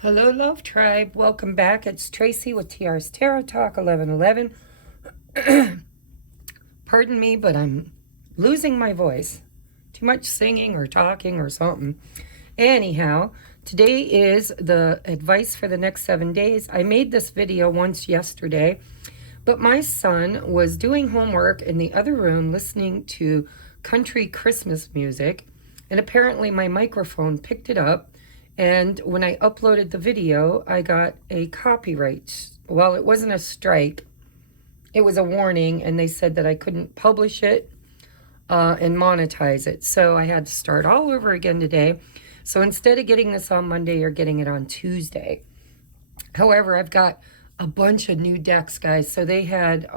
Hello, Love Tribe. Welcome back. It's Tracy with TR's Tarot Talk 1111. Pardon me, but I'm losing my voice. Too much singing or talking or something. Anyhow, today is the advice for the next 7 days. I made this video once yesterday, but my son was doing homework in the other room listening to country Christmas music, and apparently my microphone picked it up. And when I uploaded the video, I got a copyright. Well, it wasn't a strike. It was a warning, and they said that I couldn't publish it and monetize it. So I had to start all over again today. So instead of getting this on Monday, you're getting it on Tuesday. However, I've got a bunch of new decks, guys. So they had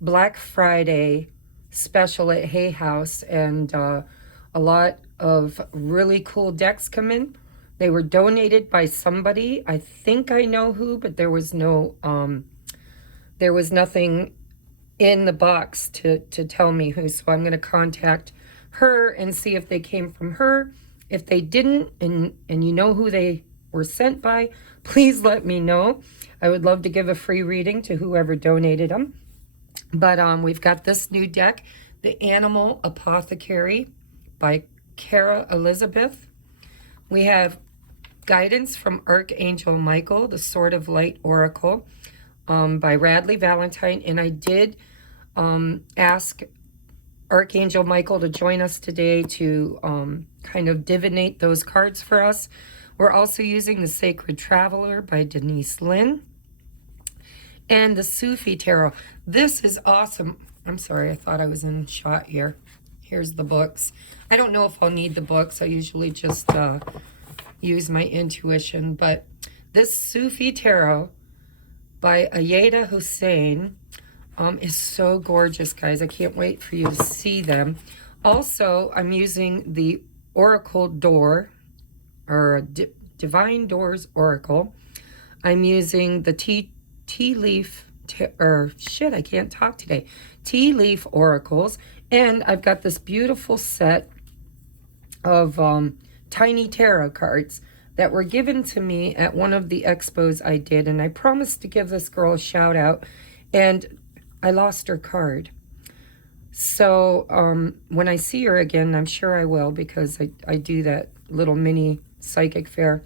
Black Friday special at Hay House, and a lot of really cool decks come in. They were donated by somebody. I think I know who, but there was nothing in the box to tell me who. So I'm going to contact her and see if they came from her. If they didn't, and you know who they were sent by, please let me know. I would love to give a free reading to whoever donated them. But we've got this new deck, The Animal Apothecary by Cara Elizabeth. We have Guidance from Archangel Michael, the Sword of Light Oracle, by Radley Valentine. And I did ask Archangel Michael to join us today to kind of divinate those cards for us. We're also using the Sacred Traveler by Denise Lynn and the Sufi Tarot. This is awesome. I'm sorry, I thought I was in shot here. Here's the books. I don't know if I'll need the books. I usually just use my intuition, but this Sufi Tarot by Ayeda Hussein is so gorgeous, guys. I can't wait for you to see them. Also, I'm using the Oracle Door, or Divine Doors Oracle. I'm using the Tea Leaf, I can't talk today. Tea Leaf Oracles, and I've got this beautiful set of tiny tarot cards that were given to me at one of the expos I did, and I promised to give this girl a shout out, and I lost her card. So when I see her again, I'm sure I will, because I do that little mini psychic fair.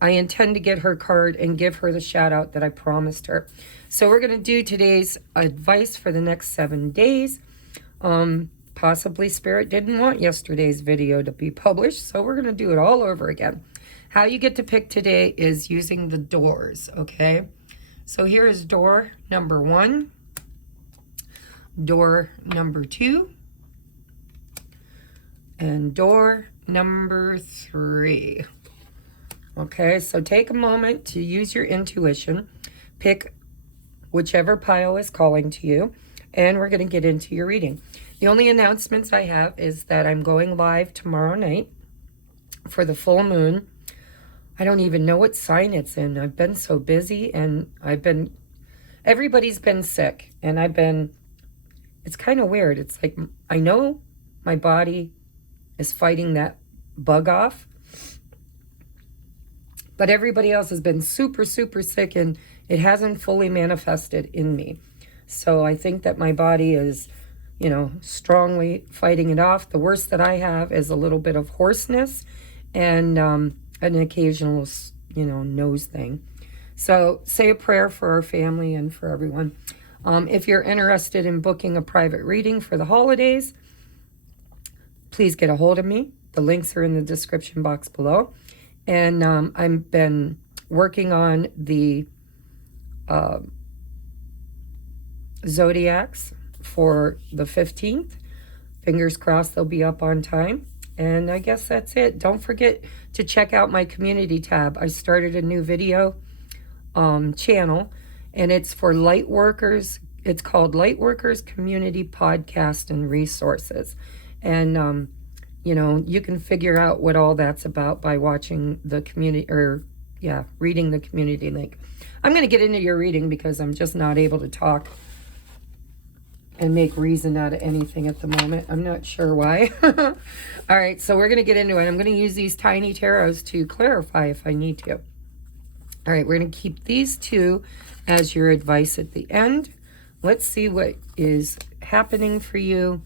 I intend to get her card and give her the shout out that I promised her. So we're going to do today's advice for the next 7 days. Possibly Spirit didn't want yesterday's video to be published, so we're going to do it all over again. How you get to pick today is using the doors, okay? So here is door number 1, door number 2, and door number 3. Okay, so take a moment to use your intuition. Pick whichever pile is calling to you, and we're going to get into your reading. The only announcements I have is that I'm going live tomorrow night for the full moon. I don't even know what sign it's in. I've been so busy, and everybody's been sick, and it's kind of weird. It's like, I know my body is fighting that bug off, but everybody else has been super, super sick, and it hasn't fully manifested in me. So I think that my body is, strongly fighting it off. The worst that I have is a little bit of hoarseness and an occasional, nose thing. So say a prayer for our family and for everyone. If you're interested in booking a private reading for the holidays, please get a hold of me. The links are in the description box below. And I've been working on the zodiacs for the 15th. Fingers crossed they'll be up on time. And I guess that's it. Don't forget to check out my community tab. I started a new video channel, and it's for light workers. It's called Lightworkers Community Podcast and Resources. And you can figure out what all that's about by watching the community, reading the community link. I'm going to get into your reading because I'm just not able to talk and make reason out of anything at the moment. I'm not sure why. All right, so we're going to get into it. I'm going to use these tiny tarots to clarify if I need to. All right, we're going to keep these two as your advice at the end. Let's see what is happening for you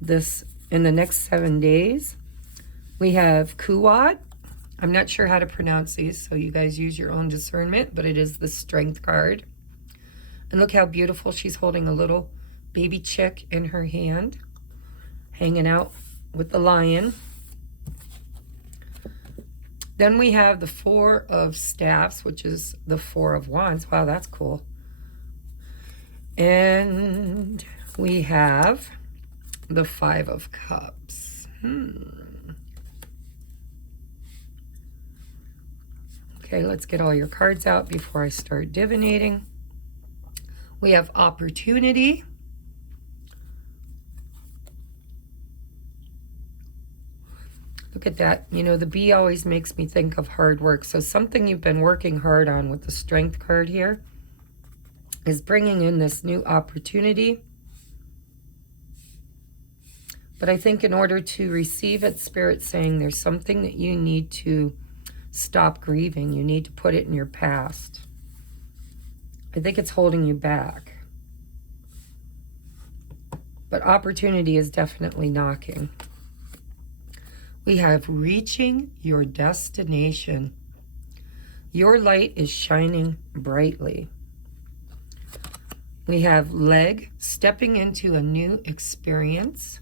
this in the next 7 days. We have Kuwat. I'm not sure how to pronounce these, so you guys use your own discernment, but it is the strength card. And look how beautiful she's holding a little baby chick in her hand, hanging out with the lion. Then we have the Four of Staffs, which is the Four of Wands. Wow, that's cool. And we have the Five of Cups. Okay, let's get all your cards out before I start divinating. We have Opportunity. Look at that. You know, the bee always makes me think of hard work. So something you've been working hard on with the Strength card here is bringing in this new opportunity. But I think in order to receive it, Spirit's saying there's something that you need to stop grieving. You need to put it in your past. I think it's holding you back. But opportunity is definitely knocking. We have reaching your destination. Your light is shining brightly. We have leg, stepping into a new experience.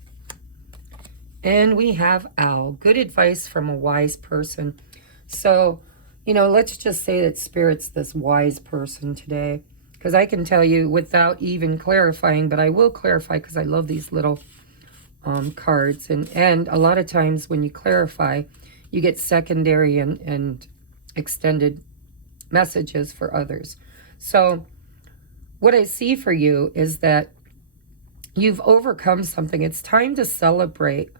And we have owl, good advice from a wise person. So, you know, let's just say that Spirit's this wise person today. Because I can tell you without even clarifying, but I will clarify because I love these little cards. And a lot of times when you clarify, you get secondary and extended messages for others. So what I see for you is that you've overcome something. It's time to celebrate,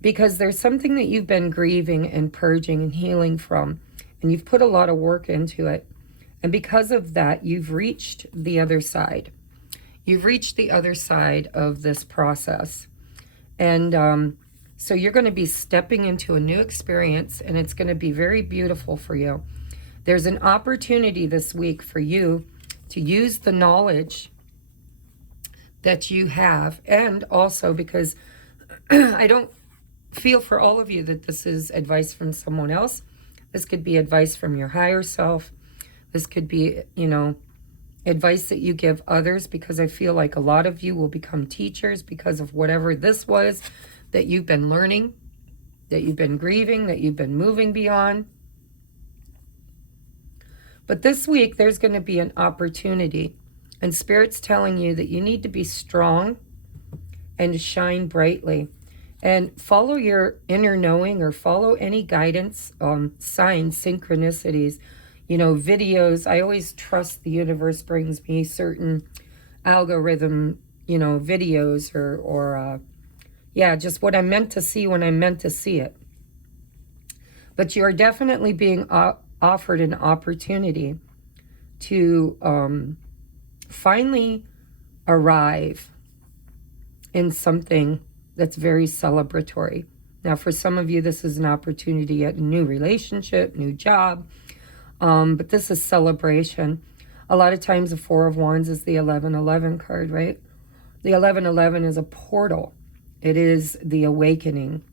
because there's something that you've been grieving and purging and healing from, and you've put a lot of work into it. And because of that, you've reached the other side. You've reached the other side of this process. And so you're going to be stepping into a new experience, and it's going to be very beautiful for you. There's an opportunity this week for you to use the knowledge that you have. And also because I don't feel for all of you that this is advice from someone else. This could be advice from your higher self. This could be, you know, advice that you give others, because I feel like a lot of you will become teachers because of whatever this was that you've been learning, that you've been grieving, that you've been moving beyond. But this week, there's going to be an opportunity, and Spirit's telling you that you need to be strong and to shine brightly. And follow your inner knowing, or follow any guidance, signs, synchronicities, you know, videos. I always trust the universe brings me certain algorithm, you know, videos or yeah, just what I'm meant to see when I'm meant to see it. But you are definitely being offered an opportunity to finally arrive in something that's very celebratory. Now, for some of you, this is an opportunity at a new relationship, new job, but this is celebration. A lot of times the Four of Wands is the 1111 card, right? The 1111 is a portal. It is the awakening.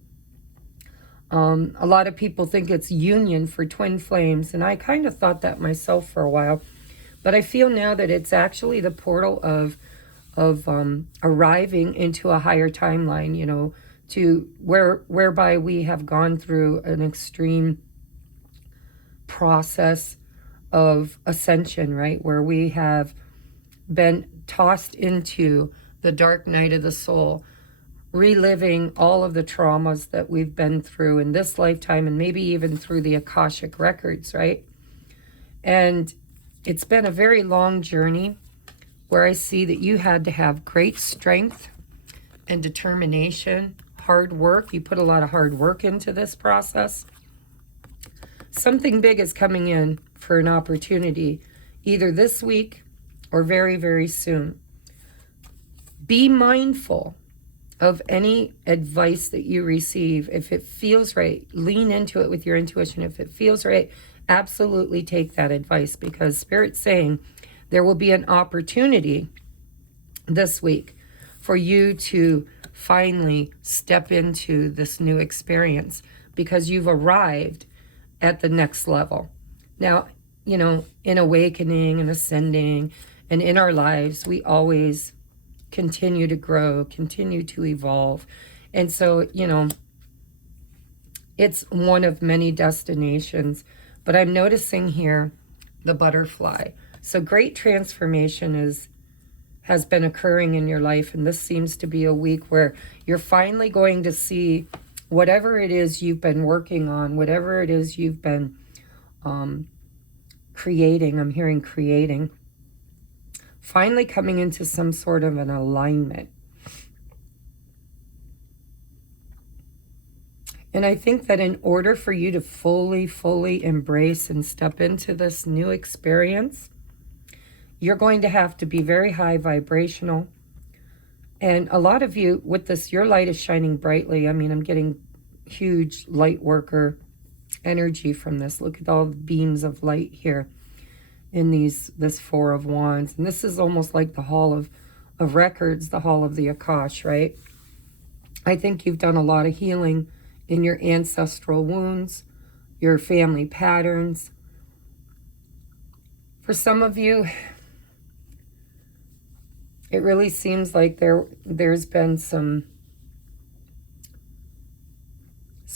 A lot of people think it's union for twin flames, and I kind of thought that myself for a while, but I feel now that it's actually the portal of arriving into a higher timeline, you know, to whereby we have gone through an extreme process of ascension, right? Where we have been tossed into the dark night of the soul, reliving all of the traumas that we've been through in this lifetime, and maybe even through the Akashic records, right? And it's been a very long journey, where I see that you had to have great strength and determination, hard work. You put a lot of hard work into this process. Something big is coming in for an opportunity, either this week or very, very soon. Be mindful of any advice that you receive. If it feels right, lean into it with your intuition. If it feels right, absolutely take that advice, because Spirit's saying there will be an opportunity this week for you to finally step into this new experience, because you've arrived at the next level. Now, you know, in awakening and ascending and in our lives, we always continue to grow, continue to evolve. And so, you know, it's one of many destinations. But I'm noticing here the butterfly. So great transformation has been occurring in your life. And this seems to be a week where you're finally going to see whatever it is you've been working on, whatever it is you've been creating. I'm hearing creating. Finally coming into some sort of an alignment. And I think that in order for you to fully embrace and step into this new experience, you're going to have to be very high vibrational. And a lot of you, with this, your light is shining brightly. I mean, I'm getting huge light worker energy from this. Look at all the beams of light here in this Four of Wands. And this is almost like the Hall of Records, the Hall of the Akash, right? I think you've done a lot of healing in your ancestral wounds, your family patterns. For some of you, it really seems like there's been some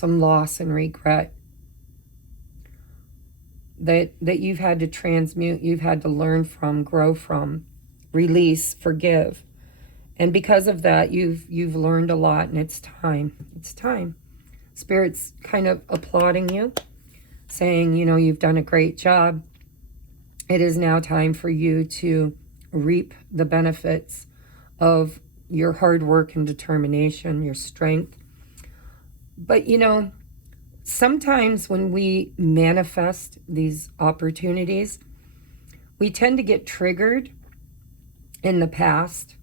loss and regret that you've had to transmute, you've had to learn from, grow from, release, forgive. And because of that, you've learned a lot, and it's time. It's time. Spirit's kind of applauding you, saying, you know, you've done a great job. It is now time for you to reap the benefits of your hard work and determination, your strength. But, you know, sometimes when we manifest these opportunities, we tend to get triggered in the past.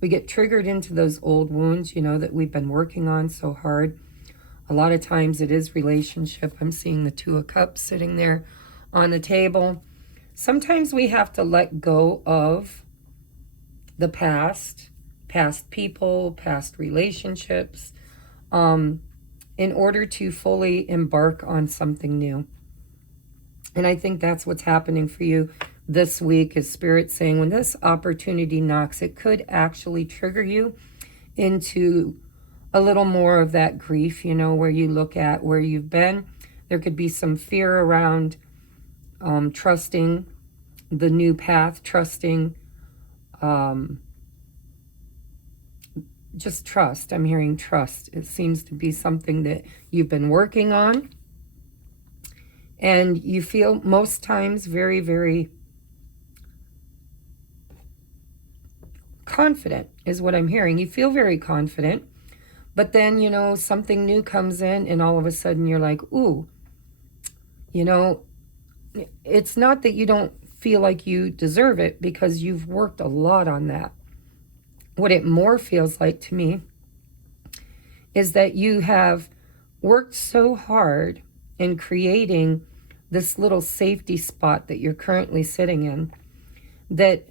We get triggered into those old wounds, you know, that we've been working on so hard. A lot of times it is relationship. I'm seeing the Two of Cups sitting there on the table. Sometimes we have to let go of the past people, past relationships, in order to fully embark on something new. And I think that's what's happening for you this week, is Spirit saying when this opportunity knocks, it could actually trigger you into a little more of that grief, you know, where you look at where you've been. There could be some fear around trusting the new path, trusting, just trust. I'm hearing trust. It seems to be something that you've been working on. And you feel most times very, very confident is what I'm hearing. You feel very confident. But then, you know, something new comes in and all of a sudden you're like, ooh, you know, it's not that you don't feel like you deserve it, because you've worked a lot on that. What it more feels like to me is that you have worked so hard in creating this little safety spot that you're currently sitting in, that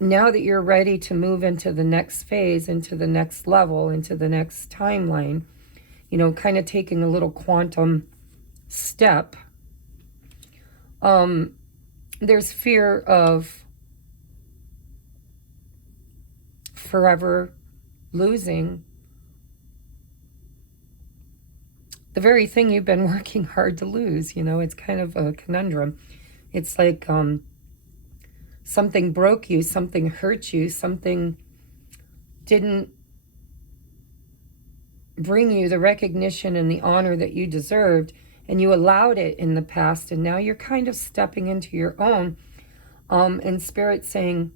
now that you're ready to move into the next phase, into the next level, into the next timeline, you know, kind of taking a little quantum step, there's fear of forever losing the very thing you've been working hard to lose. You know, it's kind of a conundrum. It's like something broke you, something hurt you, something didn't bring you the recognition and the honor that you deserved, and you allowed it in the past, and now you're kind of stepping into your own. And Spirit saying,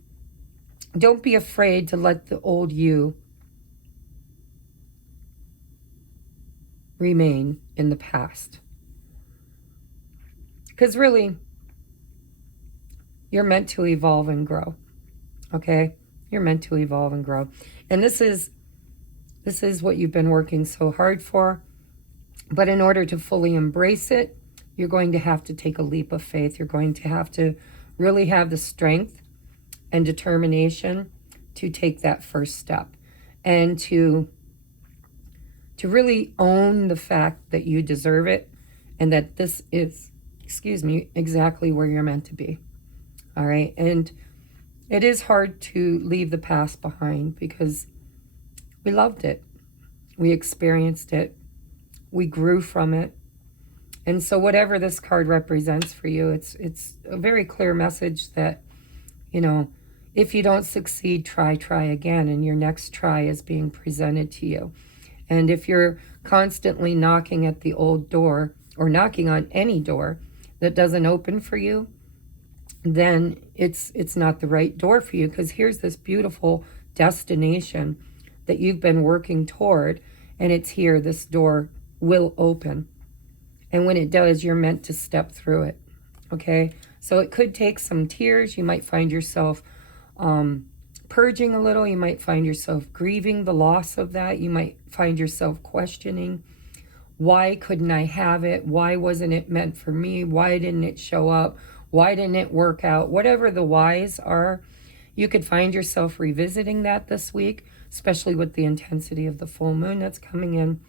don't be afraid to let the old you remain in the past. Because really, you're meant to evolve and grow. Okay? You're meant to evolve and grow. And this is This is what you've been working so hard for. But in order to fully embrace it, you're going to have to take a leap of faith. You're going to have to really have the strength and determination to take that first step and to really own the fact that you deserve it and that this is, excuse me, exactly where you're meant to be. All right. And it is hard to leave the past behind because we loved it. We experienced it. We grew from it. And so whatever this card represents for you, it's a very clear message that, you know, if you don't succeed, try again. And your next try is being presented to you. And if you're constantly knocking at the old door or knocking on any door that doesn't open for you, then it's not the right door for you, because here's this beautiful destination that you've been working toward, and it's here. This door will open. And when it does, you're meant to step through it. Okay? So it could take some tears. You might find yourself purging a little. You might find yourself grieving the loss of that. You might find yourself questioning, why couldn't I have it? Why wasn't it meant for me? Why didn't it show up? Why didn't it work out? Whatever the whys are, you could find yourself revisiting that this week, especially with the intensity of the full moon that's coming in.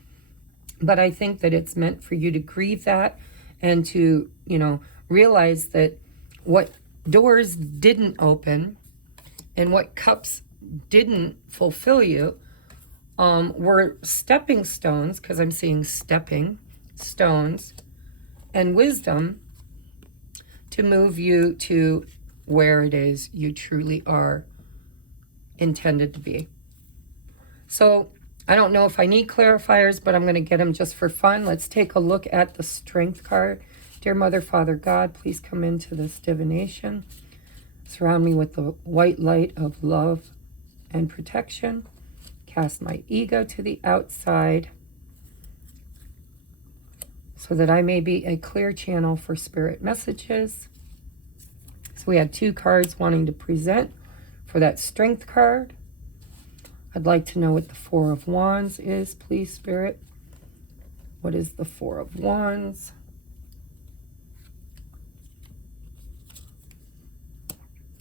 But I think that it's meant for you to grieve that and to, you know, realize that what doors didn't open and what cups didn't fulfill you were stepping stones, because I'm seeing stepping stones and wisdom to move you to where it is you truly are intended to be. So I don't know if I need clarifiers, but I'm going to get them just for fun. Let's take a look at the Strength card. Dear Mother, Father, God, please come into this divination. Surround me with the white light of love and protection. Cast my ego to the outside so that I may be a clear channel for spirit messages. So we have two cards wanting to present for that Strength card. I'd like to know what the Four of Wands is, please, Spirit. What is the Four of Wands?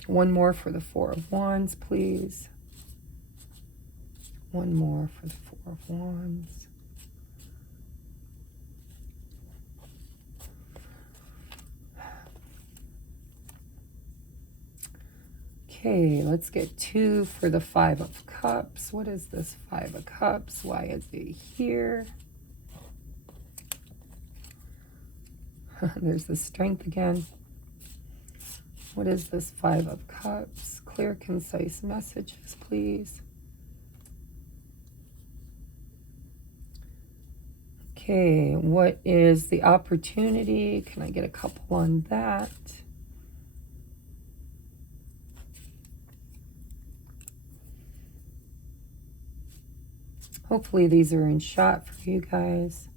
One more for the Four of Wands, please. One more for the Four of Wands. Okay, let's get two for the Five of Cups. What is this Five of Cups? Why is it here? There's the Strength again. What is this Five of Cups? Clear, concise messages, please. Okay, what is the opportunity? Can I get a couple on that? Hopefully these are in shot for you guys.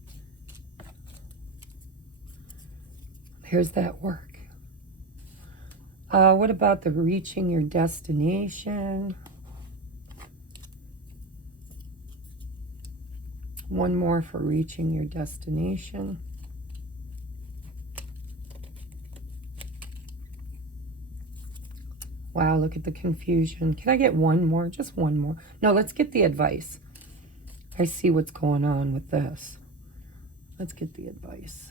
Here's that work. What about the reaching your destination? One more for reaching your destination. Wow, look at the confusion. Can I get one more? Just one more. No, let's get the advice. I see what's going on with this. Let's get the advice.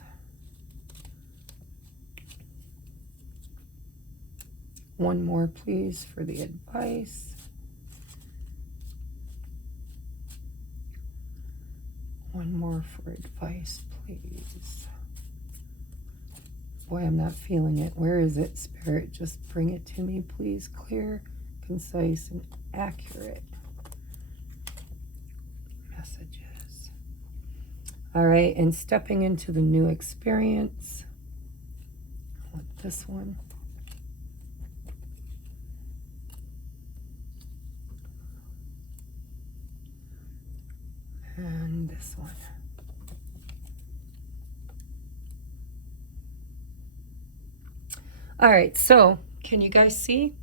One more, please, for the advice. One more for advice, please. Boy, I'm not feeling it. Where is it, Spirit? Just bring it to me, please. Clear, concise, and accurate messages. All right, and stepping into the new experience. I want this one. And this one. All right, so can you guys see?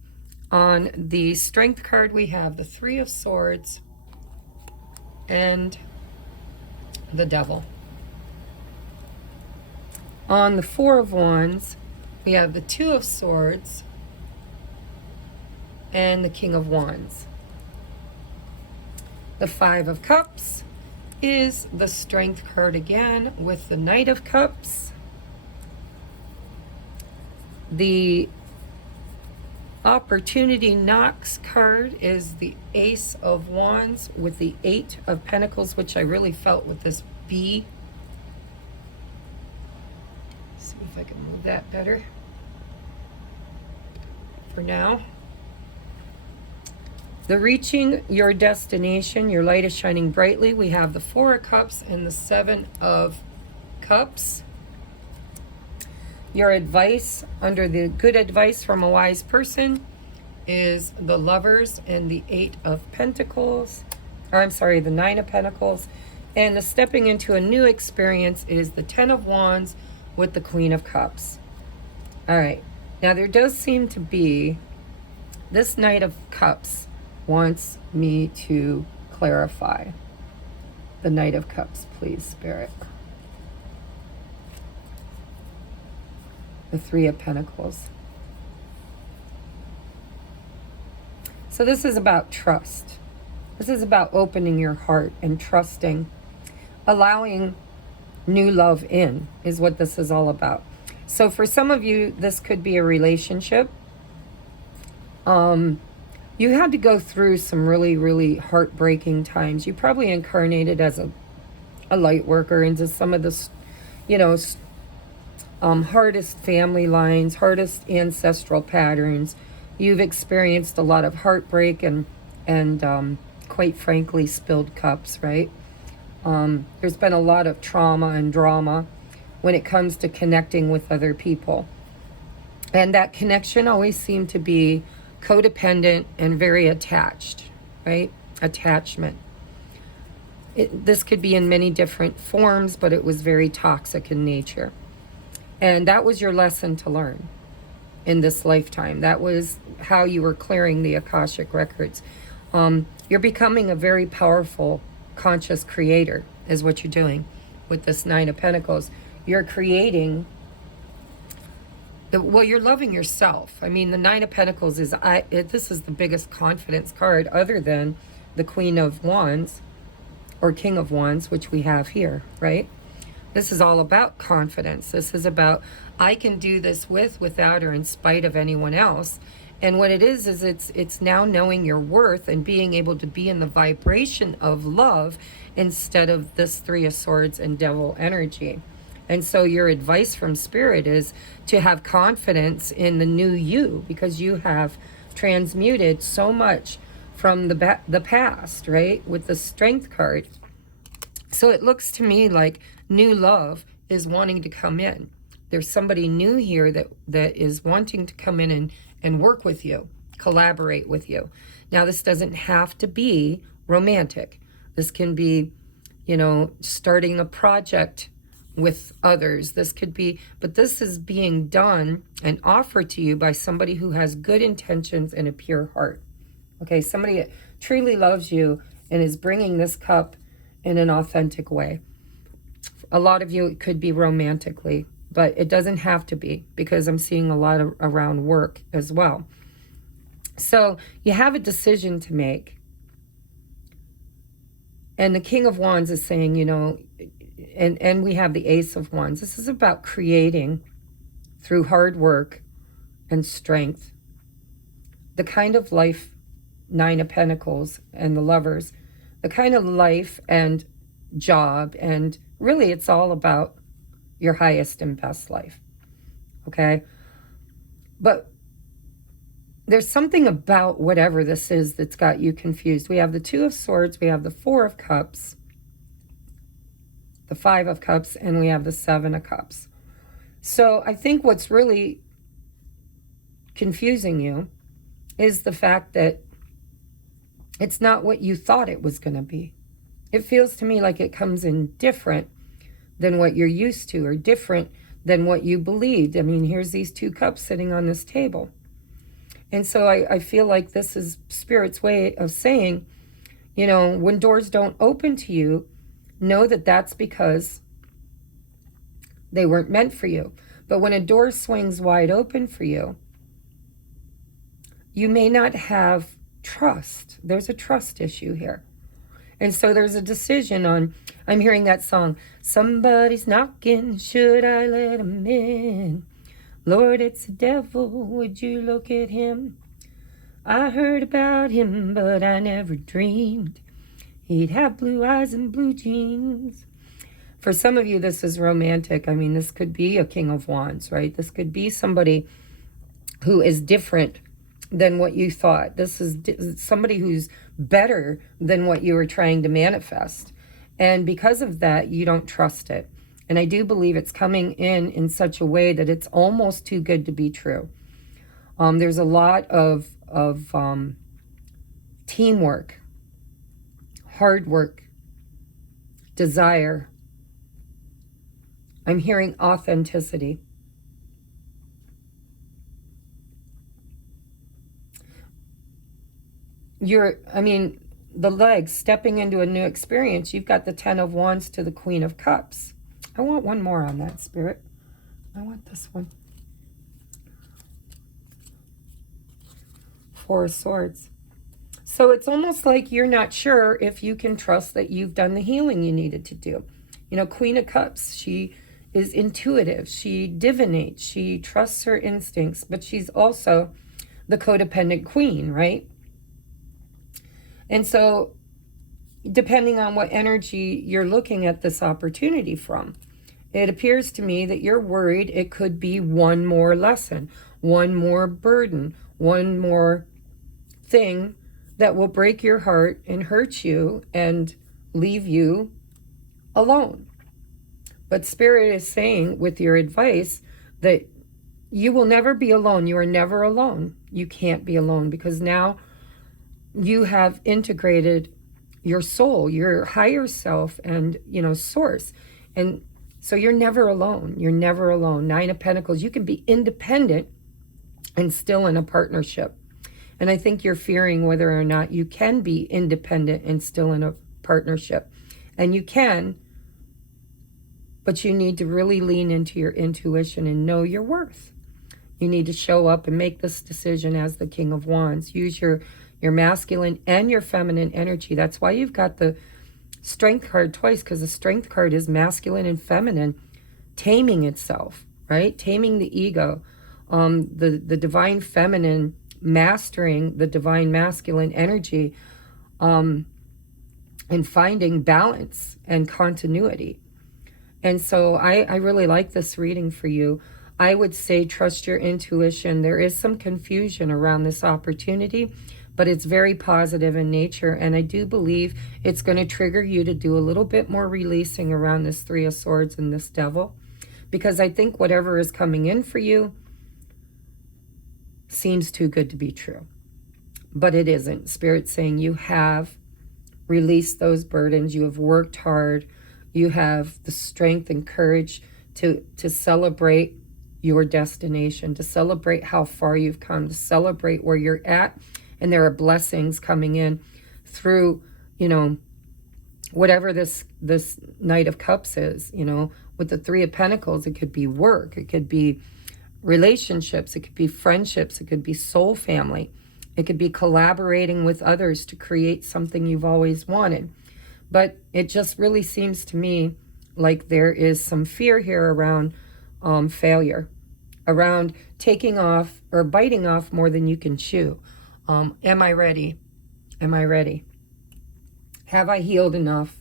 On the Strength card, we have the Three of Swords, and the Devil. On the Four of Wands, we have the Two of Swords and the King of Wands. The Five of Cups is the Strength card again with the Knight of Cups. The Opportunity Knocks card is the Ace of Wands with the Eight of Pentacles, which I really felt with this bee. See if I can move that better for now. The Reaching Your Destination, your light is shining brightly. We have the Four of Cups and the Seven of Cups. Your advice, under the good advice from a wise person, is the Lovers and the Eight of Pentacles. Or I'm sorry, the Nine of Pentacles. And the stepping into a new experience is the Ten of Wands with the Queen of Cups. All right. Now, there does seem to be, this Knight of Cups wants me to clarify. The Knight of Cups, please, Spirit. The Three of Pentacles. So this is about trust. This is about opening your heart and trusting, allowing new love in, is what this is all about. So for some of you, this could be a relationship. You had to go through some really, really heartbreaking times. You probably incarnated as a light worker into some of the, hardest family lines, hardest ancestral patterns. You've experienced a lot of heartbreak and quite frankly, spilled cups, right? There's been a lot of trauma and drama when it comes to connecting with other people. And that connection always seemed to be codependent and very attached, right? Attachment. This could be in many different forms, but it was very toxic in nature. And that was your lesson to learn in this lifetime. That was how you were clearing the Akashic records. You're becoming a very powerful, conscious creator, is what you're doing with this Nine of Pentacles. You're creating, you're loving yourself. I mean, the Nine of Pentacles is, this is the biggest confidence card other than the Queen of Wands or King of Wands, which we have here, right? This is all about confidence. This is about, I can do this with, without, or in spite of anyone else. And what it is it's now knowing your worth and being able to be in the vibration of love instead of this Three of Swords and Devil energy. And so your advice from Spirit is to have confidence in the new you, because you have transmuted so much from the past, right? With the Strength card. So it looks to me like new love is wanting to come in. There's somebody new here that is wanting to come in and work with you, collaborate with you. Now, this doesn't have to be romantic. This can be, starting a project with others. This could be, but this is being done and offered to you by somebody who has good intentions and a pure heart. Okay, somebody that truly loves you and is bringing this cup in an authentic way. A lot of you, it could be romantically, but it doesn't have to be, because I'm seeing a lot around work as well. So you have a decision to make. And the King of Wands is saying, and we have the Ace of Wands. This is about creating through hard work and strength the kind of life, Nine of Pentacles and the Lovers, the kind of life and job, and really it's all about your highest and best life, okay? But there's something about whatever this is that's got you confused. We have the Two of Swords, we have the Four of Cups, the Five of Cups, and we have the Seven of Cups. So I think what's really confusing you is the fact that it's not what you thought it was going to be. It feels to me like it comes in different than what you're used to, or different than what you believed. I mean, here's these two cups sitting on this table. And so I feel like this is Spirit's way of saying, You know, when doors don't open to you, know that that's because they weren't meant for you. But when a door swings wide open for you, you may not have trust. There's a trust issue here. And so there's a decision on, I'm hearing that song, somebody's knocking, should I let him in? Lord, it's the devil, would you look at him? I heard about him, but I never dreamed he'd have blue eyes and blue jeans. For some of you, this is romantic. I mean, this could be a King of Wands, right? This could be somebody who is different than what you thought. This is somebody who's better than what you were trying to manifest. And because of that, you don't trust it. And I do believe it's coming in such a way that it's almost too good to be true. There's a lot of teamwork, hard work, desire. I'm hearing authenticity. The legs, stepping into a new experience, you've got the 10 of Wands to the Queen of Cups. I want one more on that, Spirit. I want this one. 4 of Swords. So it's almost like you're not sure if you can trust that you've done the healing you needed to do. You know, Queen of Cups, she is intuitive. She divinates. She trusts her instincts, but she's also the codependent queen, right? And so depending on what energy you're looking at this opportunity from, it appears to me that you're worried it could be one more lesson, one more burden, one more thing that will break your heart and hurt you and leave you alone. But Spirit is saying with your advice that you will never be alone. You are never alone. You can't be alone because now you have integrated your soul, your higher self, and, you know, source. And so you're never alone. You're never alone. 9 of Pentacles. You can be independent and still in a partnership. And I think you're fearing whether or not you can be independent and still in a partnership. And you can, but you need to really lean into your intuition and know your worth. You need to show up and make this decision as the King of Wands. Use your masculine and your feminine energy. That's why you've got the Strength card twice, because the Strength card is masculine and feminine, taming itself, right? Taming the ego. The divine feminine mastering the divine masculine energy, and finding balance and continuity. And so I really like this reading for you. I would say trust your intuition. There is some confusion around this opportunity, but it's very positive in nature. And I do believe it's going to trigger you to do a little bit more releasing around this 3 of Swords and this Devil. Because I think whatever is coming in for you seems too good to be true. But it isn't. Spirit's saying you have released those burdens. You have worked hard. You have the strength and courage to celebrate your destination, to celebrate how far you've come, to celebrate where you're at. And there are blessings coming in through, you know, whatever this Knight of Cups is, you know. With the 3 of Pentacles, it could be work, it could be relationships, it could be friendships, it could be soul family, it could be collaborating with others to create something you've always wanted. But it just really seems to me like there is some fear here around failure, around taking off or biting off more than you can chew. Am I ready? Am I ready? Have I healed enough?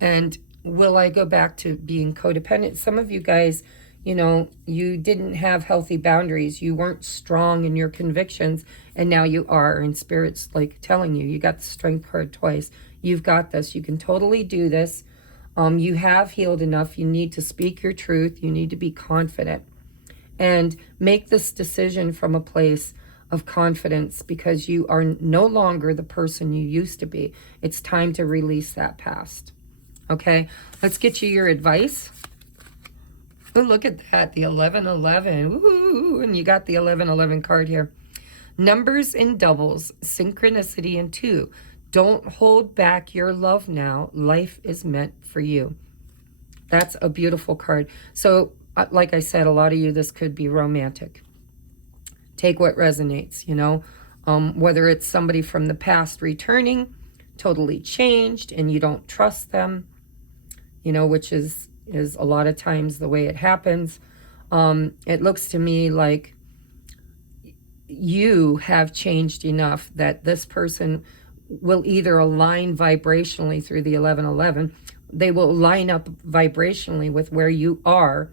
And will I go back to being codependent? Some of you guys, you know, you didn't have healthy boundaries. You weren't strong in your convictions, and now you are. And Spirit's like telling you, you got the Strength card twice. You've got this. You can totally do this. You have healed enough. You need to speak your truth. You need to be confident and make this decision from a place of confidence, because you are no longer the person you used to be. It's time to release that past. Okay, let's get you your advice. Oh, look at that, the 1111. Woo! And you got the 1111 card here. Numbers in doubles, synchronicity in 2. Don't hold back your love now. Life is meant for you. That's a beautiful card. So, like I said, a lot of you, this could be romantic. Take what resonates, you know. Whether it's somebody from the past returning, totally changed, and you don't trust them, you know, which is a lot of times the way it happens. It looks to me like you have changed enough that this person will either align vibrationally through the 1111. They will line up vibrationally with where you are,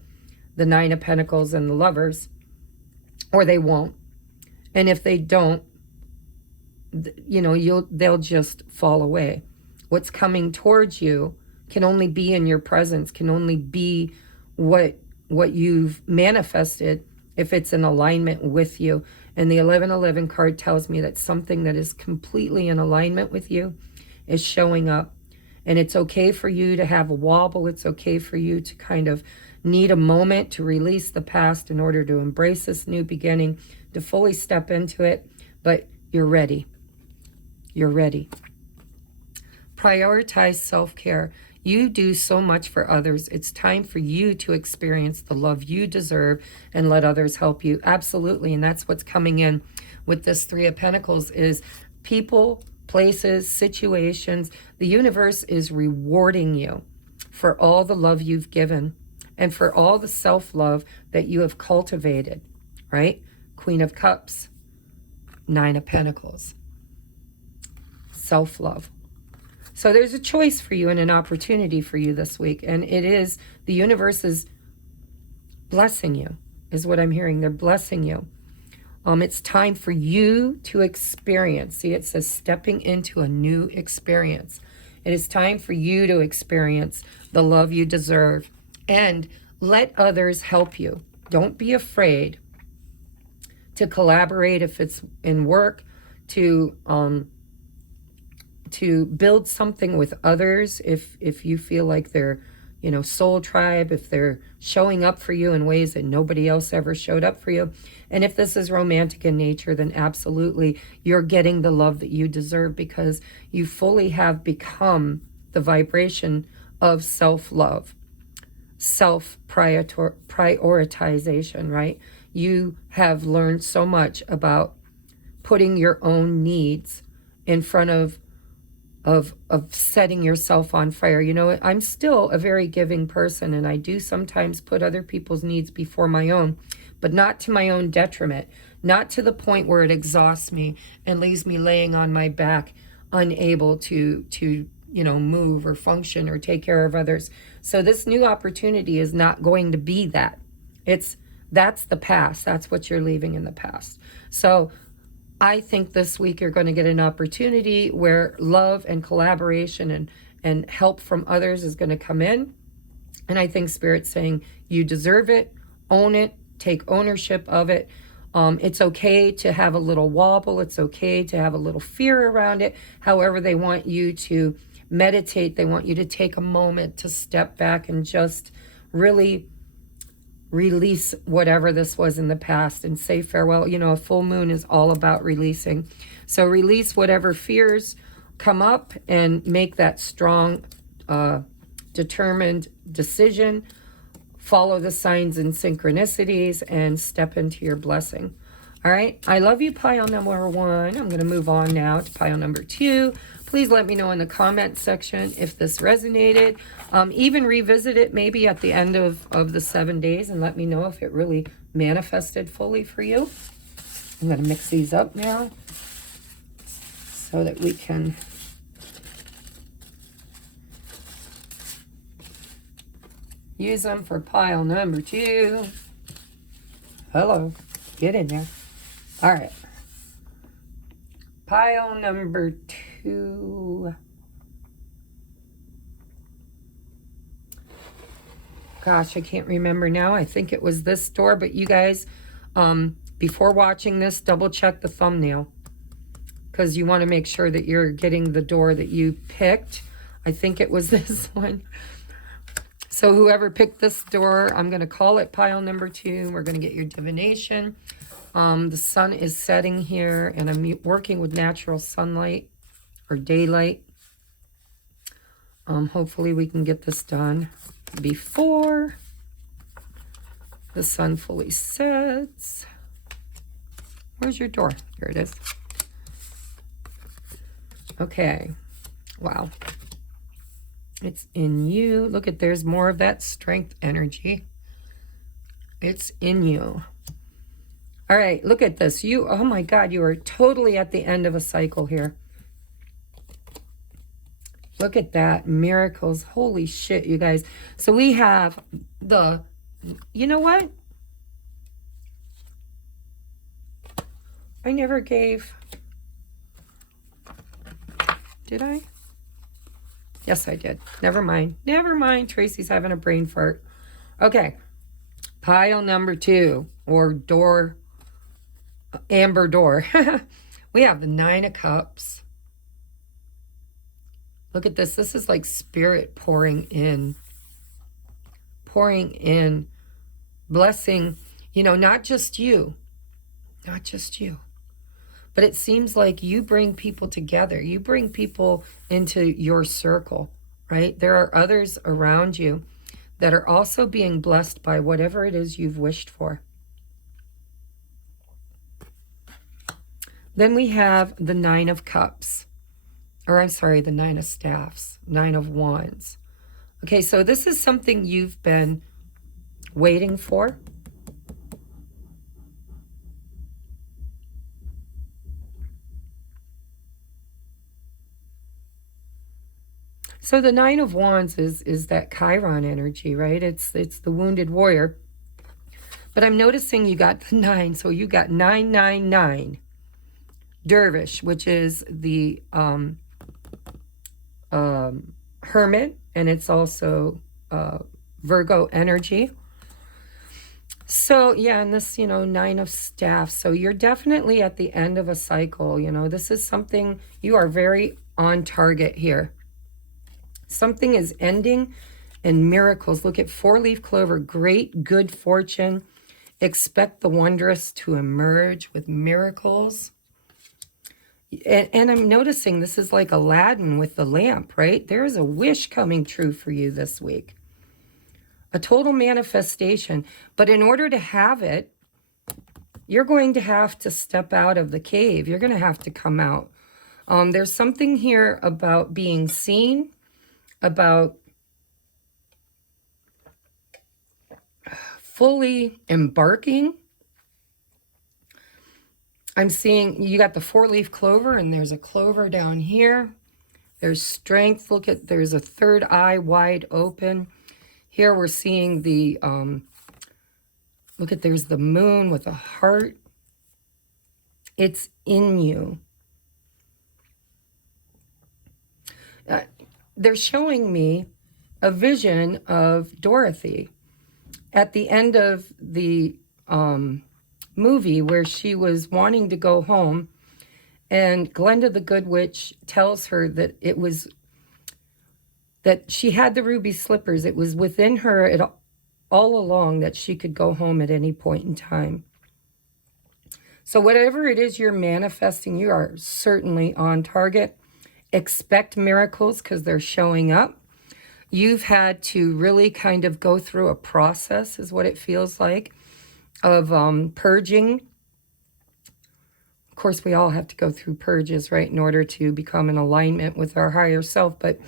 the Nine of Pentacles and the Lovers, or they won't. And if they don't, you know, they'll just fall away. What's coming towards you can only be in your presence, can only be what you've manifested if it's in alignment with you. And the 1111 card tells me that something that is completely in alignment with you is showing up. And it's okay for you to have a wobble. It's okay for you to kind of need a moment to release the past in order to embrace this new beginning, to fully step into it. But you're ready. You're ready. Prioritize self-care. You do so much for others. It's time for you to experience the love you deserve and let others help you. Absolutely. And that's what's coming in with this Three of Pentacles is people, places, situations. The universe is rewarding you for all the love you've given and for all the self-love that you have cultivated, right? Queen of Cups, Nine of Pentacles, self-love. So there's a choice for you and an opportunity for you this week. And it is, the universe is blessing you, is what I'm hearing. They're blessing you. It's time for you to experience. See, it says stepping into a new experience. It is time for you to experience the love you deserve and let others help you. Don't be afraid to collaborate if it's in work, to build something with others if you feel like they're, you know, soul tribe, if they're showing up for you in ways that nobody else ever showed up for you. And if this is romantic in nature, then absolutely you're getting the love that you deserve because you fully have become the vibration of self-love, self-prioritization, right? You have learned so much about putting your own needs in front of setting yourself on fire. You know, I'm still a very giving person, and I do sometimes put other people's needs before my own, but not to my own detriment, not to the point where it exhausts me and leaves me laying on my back, unable to you know, move or function or take care of others. So this new opportunity is not going to be that. That's the past. That's what you're leaving in the past. So I think this week you're going to get an opportunity where love and collaboration and help from others is going to come in. And I think Spirit's saying you deserve it, own it, take ownership of it. It's okay to have a little wobble. It's okay to have a little fear around it. However, they want you to meditate. They want you to take a moment to step back and just really release whatever this was in the past and say farewell. You know, a full moon is all about releasing. So release whatever fears come up and make that strong, determined decision. Follow the signs and synchronicities and step into your blessing. All right. I love you, pile number 1. I'm going to move on now to pile number 2. Please let me know in the comment section if this resonated. Even revisit it maybe at the end of the 7 days and let me know if it really manifested fully for you. I'm going to mix these up now so that we can use them for pile number 2. Hello. Get in there. All right. Pile number 2. Gosh, I can't remember now. I think it was this store, but you guys, before watching this, double check the thumbnail because you want to make sure that you're getting the door that you picked. I think it was this one. So whoever picked this door, I'm going to call it pile number 2. We're going to get your divination. The sun is setting here, and I'm working with natural sunlight. or daylight. Hopefully we can get this done before the sun fully sets. Where's your door? Here it is. Okay. Wow. It's in you. Look at, there's more of that strength energy. It's in you. All right, look at this. You, oh my God, you are totally at the end of a cycle here. Look at that. Miracles. Holy shit, you guys. So we have the, you know what? I never gave, did I? Yes, I did. Never mind. Never mind. Tracie's having a brain fart. Okay. Pile number 2, or door, amber door. We have the 9 of Cups. Look at this. This is like spirit pouring in, blessing, you know, not just you, but it seems like you bring people together. You bring people into your circle, right? There are others around you that are also being blessed by whatever it is you've wished for. Then we have the 9 of Cups, or I'm sorry, the 9 of Staffs, 9 of Wands. Okay, so this is something you've been waiting for. So the 9 of Wands is that Chiron energy, right? It's the wounded warrior. But I'm noticing you got the 9, so you got 999. Dervish, which is the Hermit, and it's also Virgo energy. So yeah, and this, you know, 9 of Staffs. So you're definitely at the end of a cycle. You know, this is something, you are very on target here. Something is ending, and miracles. Look at 4-leaf clover. Great good fortune. Expect the wondrous to emerge with miracles. And I'm noticing this is like Aladdin with the lamp, right? There is a wish coming true for you this week. A total manifestation. But in order to have it, you're going to have to step out of the cave. You're going to have to come out. There's something here about being seen, about fully embarking. I'm seeing you got the 4-leaf clover, and there's a clover down here. There's strength. Look at, there's a third eye wide open. Here we're seeing the, look at, there's the moon with a heart. It's in you. They're showing me a vision of Dorothy at the end of the movie, where she was wanting to go home, and Glenda the Good Witch tells her that it was, that she had the ruby slippers. It was within her all along that she could go home at any point in time. So whatever it is you're manifesting, you are certainly on target. Expect miracles, because they're showing up. You've had to really kind of go through a process, is what it feels like, of purging. Of course, we all have to go through purges, right, in order to become in alignment with our higher self. But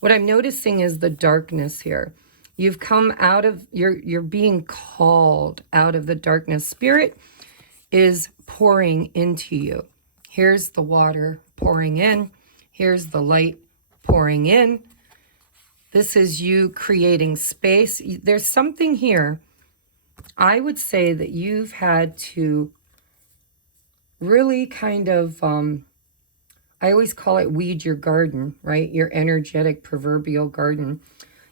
what I'm noticing is the darkness here. You've come out of, you're being called out of the darkness. Spirit is pouring into you. Here's the water pouring in. Here's the light pouring in. This is you creating space. There's something here. I would say that you've had to really kind of, I always call it weed your garden, right? Your energetic proverbial garden.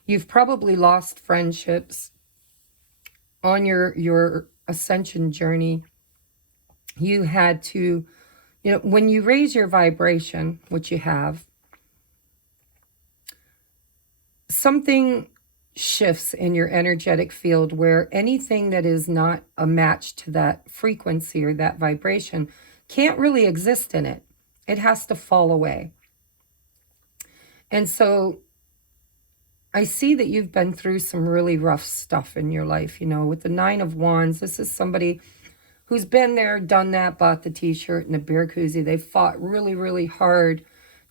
You've probably lost friendships on your ascension journey. You had to, you know, when you raise your vibration, which you have, something shifts in your energetic field where anything that is not a match to that frequency or that vibration can't really exist in it. It has to fall away. And so I see that you've been through some really rough stuff in your life. You know, with the Nine of Wands, this is somebody who's been there, done that, bought the t-shirt and the beer koozie. They fought really, really hard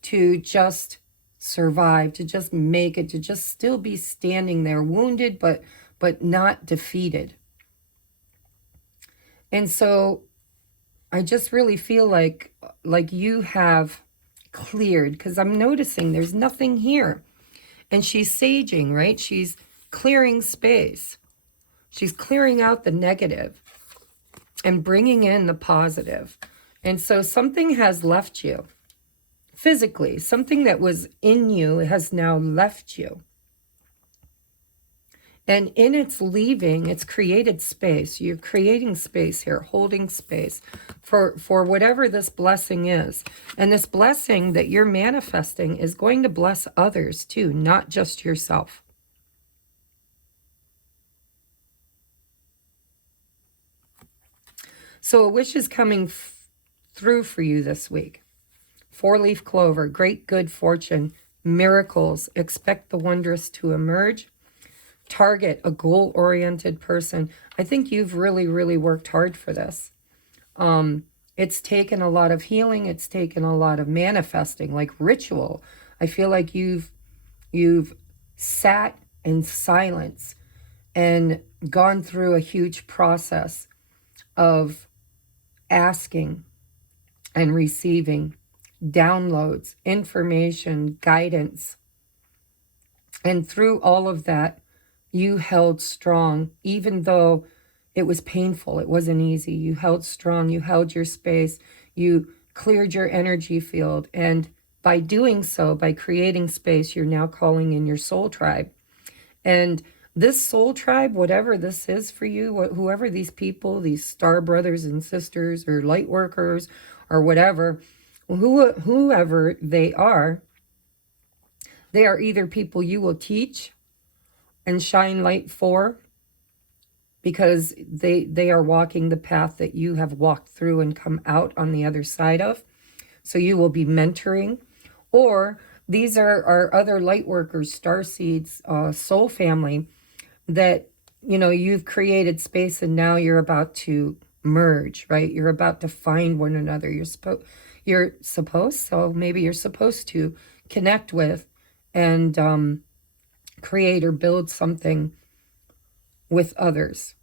to just survive, to just make it, to just still be standing there, wounded, but not defeated. And so I just really feel like you have cleared, because I'm noticing there's nothing here. And she's saging, right? She's clearing space. She's clearing out the negative and bringing in the positive. And so something has left you physically. Something that was in you has now left you. And in its leaving, it's created space. You're creating space here, holding space for whatever this blessing is. And this blessing that you're manifesting is going to bless others too, not just yourself. So a wish is coming through for you this week. 4-leaf clover, great good fortune, miracles, expect the wondrous to emerge. Target a goal-oriented person. I think you've really, really worked hard for this. It's taken a lot of healing. It's taken a lot of manifesting, like ritual. I feel like you've sat in silence and gone through a huge process of asking and receiving downloads, information, guidance. And through all of that, you held strong, even though it was painful. It wasn't easy. You held strong. You held your space. You cleared your energy field. And by doing so, by creating space, you're now calling in your soul tribe. And this soul tribe, whatever this is for you, whoever these people, these star brothers and sisters or light workers or whatever, whoever they are either people you will teach and shine light for, because they are walking the path that you have walked through and come out on the other side of. So you will be mentoring. Or these are other light workers, star seeds, soul family, that, you know, you've created space and now you're about to merge, right? You're about to find one another. You're supposed, so maybe you're supposed to connect with and create or build something with others.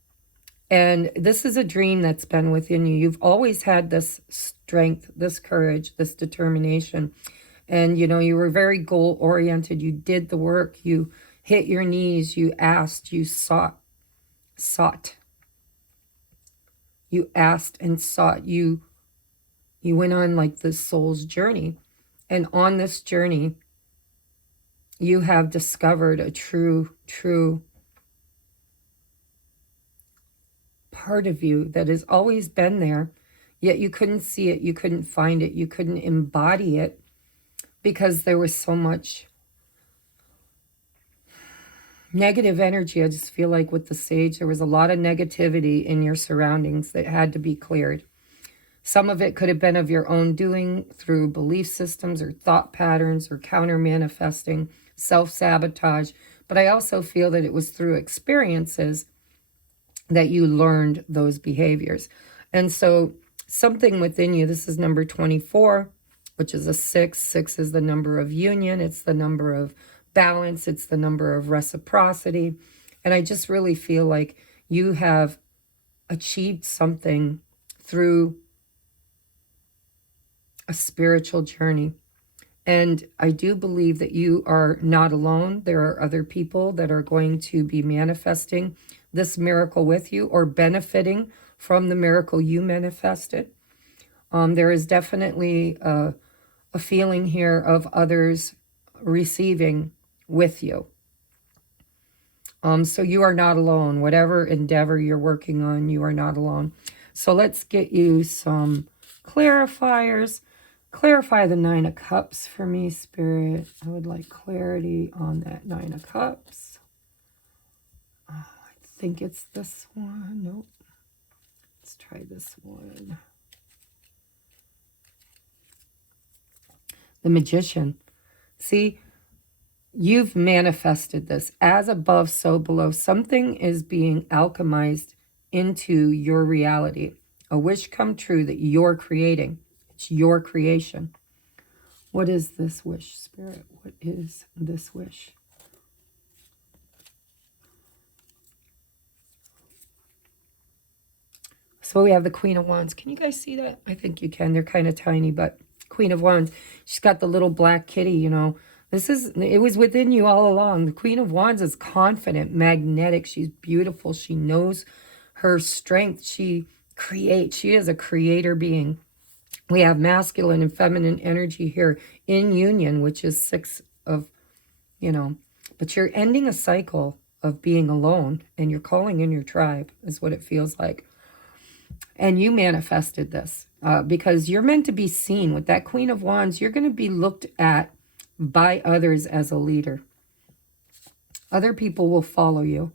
And this is a dream that's been within you. You've always had this strength, this courage, this determination. And, you know, you were very goal-oriented. You did the work. You hit your knees. You asked. You sought. You asked and sought. You went on like this soul's journey. And on this journey, you have discovered a true part of you that has always been there, yet you couldn't see it, you couldn't find it, you couldn't embody it, because there was so much negative energy. I just feel like with the sage, there was a lot of negativity in your surroundings that had to be cleared. Some of it could have been of your own doing through belief systems or thought patterns or counter-manifesting, self-sabotage. But I also feel that it was through experiences that you learned those behaviors. And so something within you, this is number 24, which is a 6. 6 is the number of union. It's the number of balance. It's the number of reciprocity. And I just really feel like you have achieved something through a spiritual journey. And I do believe that you are not alone. There are other people that are going to be manifesting this miracle with you or benefiting from the miracle you manifested. There is definitely a feeling here of others receiving with you. So you are not alone. Whatever endeavor you're working on, you are not alone. So let's get you some clarifiers. Clarify the 9 of Cups for me, Spirit. I would like clarity on that 9 of Cups. Oh, I think it's this one. Nope. Let's try this one. The Magician. See, You've manifested this. As above, so below. Something is being alchemized into your reality. A wish come true that you're creating. It's your creation. What is this wish, Spirit? What is this wish? So we have the Queen of Wands. Can you guys see that? I think you can. They're kind of tiny, but Queen of Wands. She's got the little black kitty, you know. It was within you all along. The Queen of Wands is confident, magnetic. She's beautiful. She knows her strength. She creates. She is a creator being. We have masculine and feminine energy here in union, which is 6 of, you know. But you're ending a cycle of being alone, and you're calling in your tribe, is what it feels like. And you manifested this because you're meant to be seen. With that Queen of Wands, you're going to be looked at by others as a leader. Other people will follow you.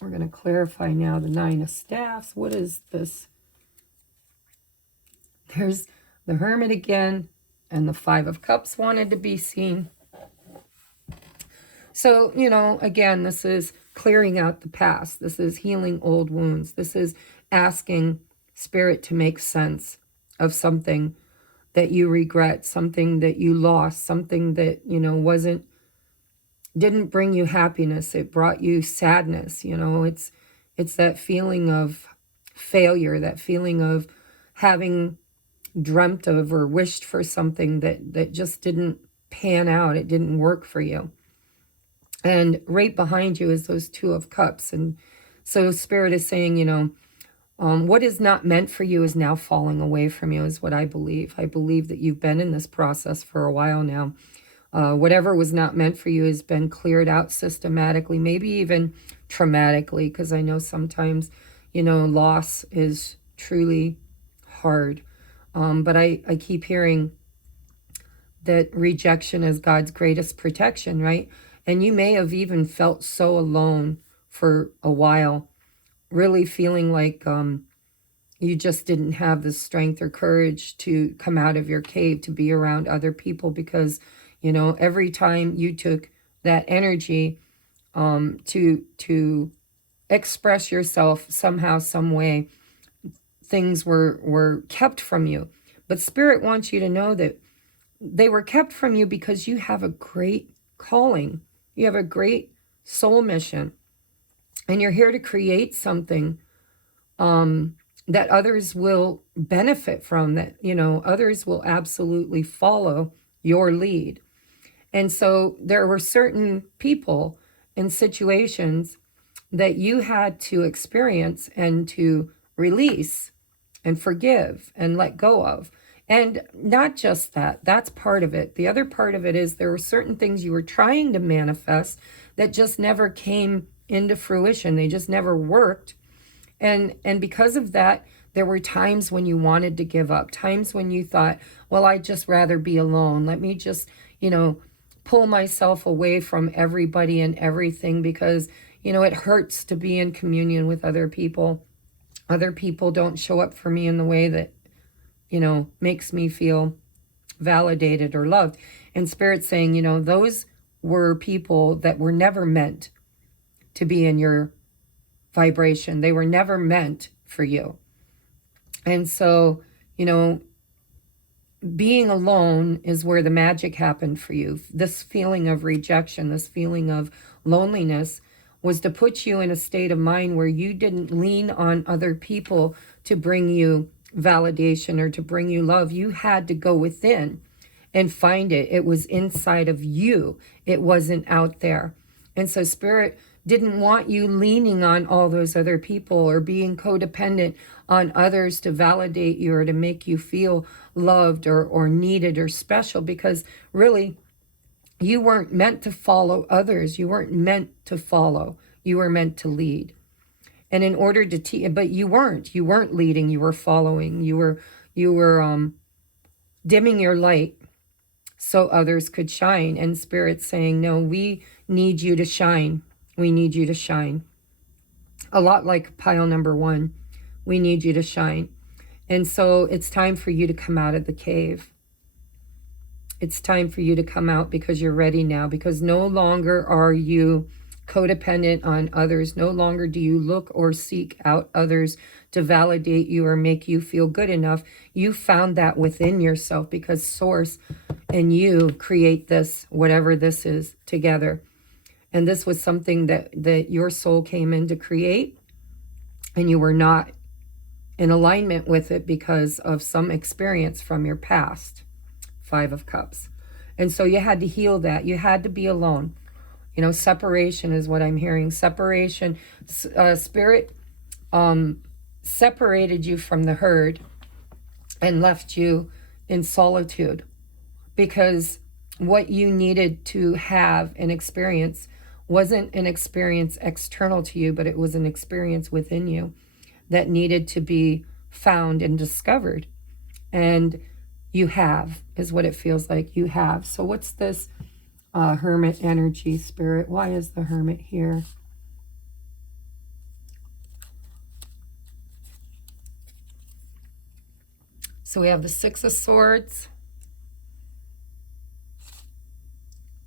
We're going to clarify now the 9 of Staffs. What is this? There's the Hermit again, and the 5 of Cups wanted to be seen. So, you know, again, this is clearing out the past. This is healing old wounds. This is asking Spirit to make sense of something that you regret, something that you lost, something that, you know, didn't bring you happiness. It brought you sadness. You know, it's that feeling of failure, that feeling of having dreamt of or wished for something that just didn't pan out. It didn't work for you. And right behind you is those 2 of Cups. And so Spirit is saying, you know, what is not meant for you is now falling away from you, is what I believe. I believe that you've been in this process for a while now. Whatever was not meant for you has been cleared out systematically, maybe even traumatically, because I know sometimes, you know, loss is truly hard. But I keep hearing that rejection is God's greatest protection, right? And you may have even felt so alone for a while, really feeling like you just didn't have the strength or courage to come out of your cave, to be around other people, because, you know, every time you took that energy to express yourself somehow, some way, things were kept from you. But Spirit wants you to know that they were kept from you because you have a great calling. You have a great soul mission, and you're here to create something that others will benefit from, that, you know, others will absolutely follow your lead. And so there were certain people and situations that you had to experience and to release and forgive and let go of. And not just that, that's part of it. The other part of it is there were certain things you were trying to manifest that just never came into fruition. They just never worked. And because of that, there were times when you wanted to give up, times when you thought, well, I'd just rather be alone. Let me just, you know, pull myself away from everybody and everything, because, you know, it hurts to be in communion with other people. Other people don't show up for me in the way that, you know, makes me feel validated or loved. And Spirit's saying, you know, those were people that were never meant to be in your vibration. They were never meant for you. And so, you know, being alone is where the magic happened for you. This feeling of rejection, this feeling of loneliness, was to put you in a state of mind where you didn't lean on other people to bring you validation or to bring you love. You had to go within and find it. It was inside of you. It wasn't out there. And so Spirit didn't want you leaning on all those other people or being codependent on others to validate you or to make you feel loved or needed or special, because really you weren't meant to follow others. You weren't meant to follow. You were meant to lead. And in order to but you weren't leading, you were following. You were dimming your light so others could shine. And Spirit's saying, no, we need you to shine. We need you to shine. A lot like pile number 1. We need you to shine. And so it's time for you to come out of the cave. It's time for you to come out because you're ready now, because no longer are you codependent on others. No longer do you look or seek out others to validate you or make you feel good enough. You found that within yourself, because Source and you create this, whatever this is, together. And this was something that your soul came in to create, and you were not in alignment with it because of some experience from your past. 5 of Cups. And so you had to heal that. You had to be alone. You know, separation is what I'm hearing. Separation. Spirit separated you from the herd and left you in solitude, because what you needed to have and experience wasn't an experience external to you, but it was an experience within you that needed to be found and discovered. And you have, is what it feels like. You have. So what's this Hermit energy, Spirit? Why is the Hermit here? So we have the 6 of Swords.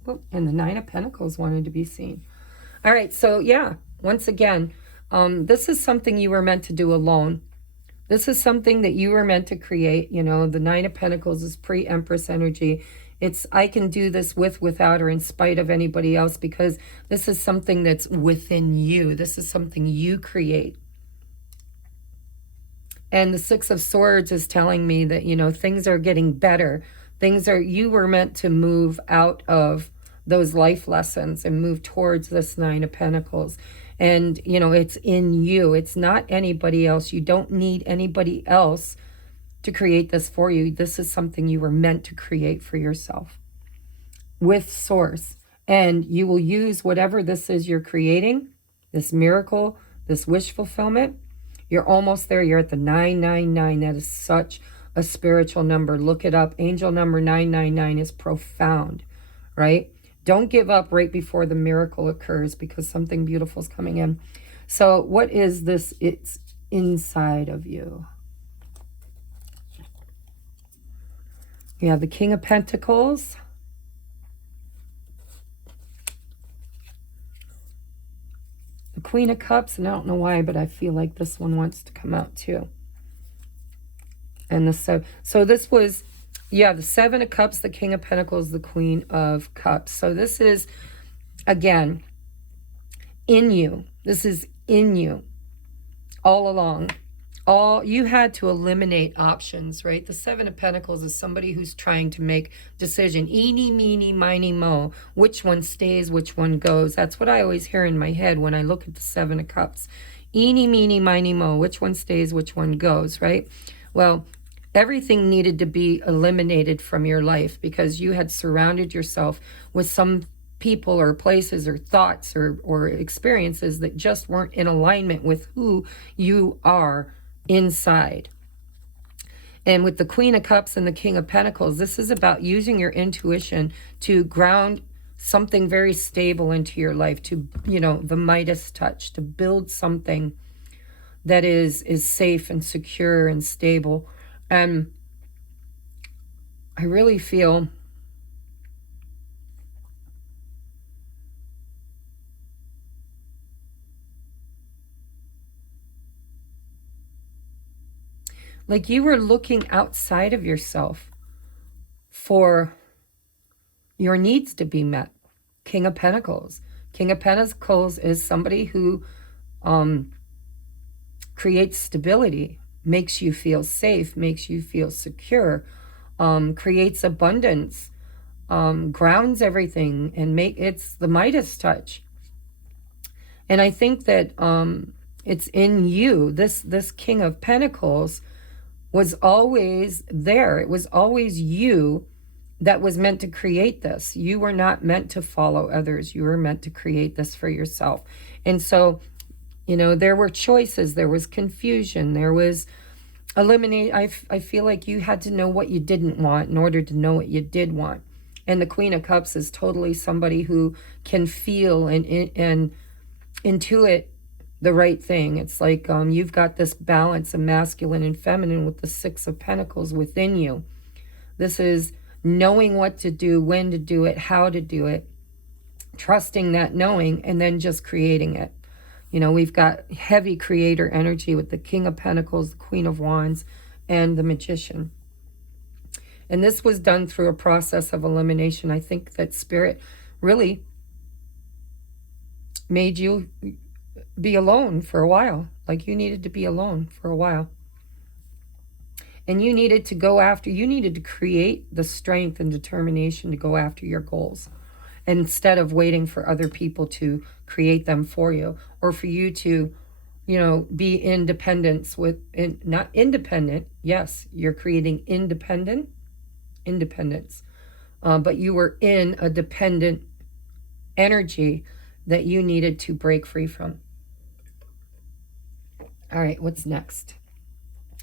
Oh, and the 9 of Pentacles wanted to be seen. All right, so yeah, once again, this is something you were meant to do alone. This is something that you were meant to create. You know, the 9 of Pentacles is pre-Empress energy. It's, I can do this with, without, or in spite of anybody else, because this is something that's within you. This is something you create. And the 6 of Swords is telling me that, you know, things are getting better. Things are, you were meant to move out of those life lessons and move towards this 9 of Pentacles. And, you know, it's in you. It's not anybody else. You don't need anybody else to create this for you. This is something you were meant to create for yourself with Source. And you will use whatever this is you're creating, this miracle, this wish fulfillment. You're almost there. You're at the 999. That is such a spiritual number. Look it up. Angel number 999 is profound, right? Don't give up right before the miracle occurs, because something beautiful is coming in. So what is this? It's inside of you. You have the King of Pentacles. The Queen of Cups, and I don't know why, but I feel like this one wants to come out too. And the 7. So this was, yeah, the 7 of Cups, the King of Pentacles, the Queen of Cups. So this is, again, in you. This is in you all along. You had to eliminate options, right? The 7 of Pentacles is somebody who's trying to make decision. Eeny, meeny, miny, mo. Which one stays, which one goes. That's what I always hear in my head when I look at the 7 of Cups. Eeny, meeny, miny, mo. Which one stays, which one goes, right? Well, everything needed to be eliminated from your life, because you had surrounded yourself with some people or places or thoughts or experiences that just weren't in alignment with who you are inside. And with the Queen of Cups and the King of Pentacles, this is about using your intuition to ground something very stable into your life, to, you know, the Midas touch, to build something that is safe and secure and stable. And I really feel like you were looking outside of yourself for your needs to be met. King of Pentacles. King of Pentacles is somebody who creates stability, makes you feel safe, makes you feel secure, creates abundance, grounds everything, and it's the Midas touch. And I think that it's in you. This King of Pentacles was always there. It was always you that was meant to create this. You were not meant to follow others. You were meant to create this for yourself. And so, you know, there were choices, there was confusion, there was eliminate. I feel like you had to know what you didn't want in order to know what you did want. And the Queen of Cups is totally somebody who can feel and intuit the right thing. It's like you've got this balance of masculine and feminine with the 6 of Pentacles within you. This is knowing what to do, when to do it, how to do it, trusting that knowing, and then just creating it. You know, we've got heavy creator energy with the King of Pentacles, the Queen of Wands, and the Magician. And this was done through a process of elimination. I think that Spirit really made you be alone for a while. Like you needed to be alone for a while. And you needed to go after, you needed to create the strength and determination to go after your goals, instead of waiting for other people to create them for you, or for you to, you know, be independence with, not independent. Yes, you're creating independence, but you were in a dependent energy that you needed to break free from. All right, what's next?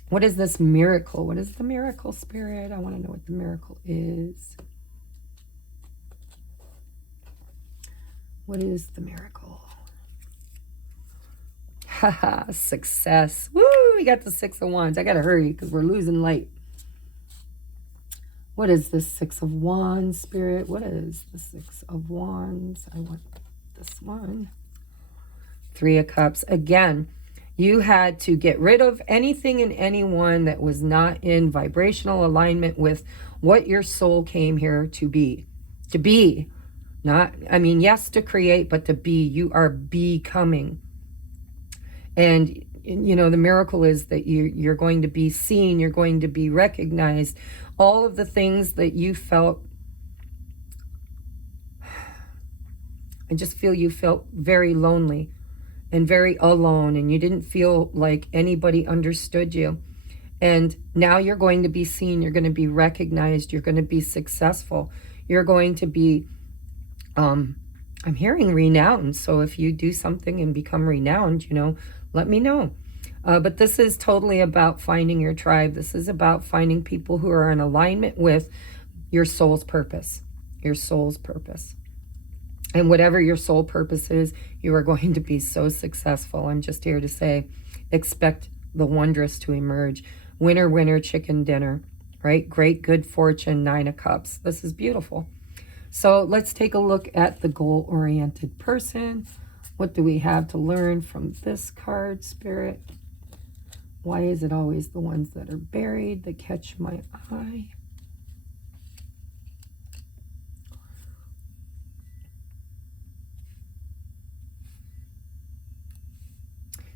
What is this miracle? What is the miracle, Spirit? I want to know what the miracle is. What is the miracle? Haha, success. Woo, we got the Six of Wands. I got to hurry because we're losing light. What is this Six of Wands, Spirit? What is the Six of Wands? I want this one. Three of Cups. Again, you had to get rid of anything and anyone that was not in vibrational alignment with what your soul came here to be. To be. Not, I mean, yes, to create, but to be. You are becoming. And, you know, the miracle is that you're going to be seen. You're going to be recognized. All of the things that you felt, I just feel you felt very lonely and very alone, and you didn't feel like anybody understood you. And now you're going to be seen. You're going to be recognized. You're going to be successful. You're going to be, I'm hearing renowned. So if you do something and become renowned, you know, let me know. But this is totally about finding your tribe. This is about finding people who are in alignment with your soul's purpose. Your soul's purpose. And whatever your soul purpose is, you are going to be so successful. I'm just here to say, expect the wondrous to emerge. Winner, winner, chicken dinner, right? Great, good fortune, Nine of Cups. This is beautiful. So let's take a look at the goal-oriented person. What do we have to learn from this card, Spirit? Why is it always the ones that are buried that catch my eye?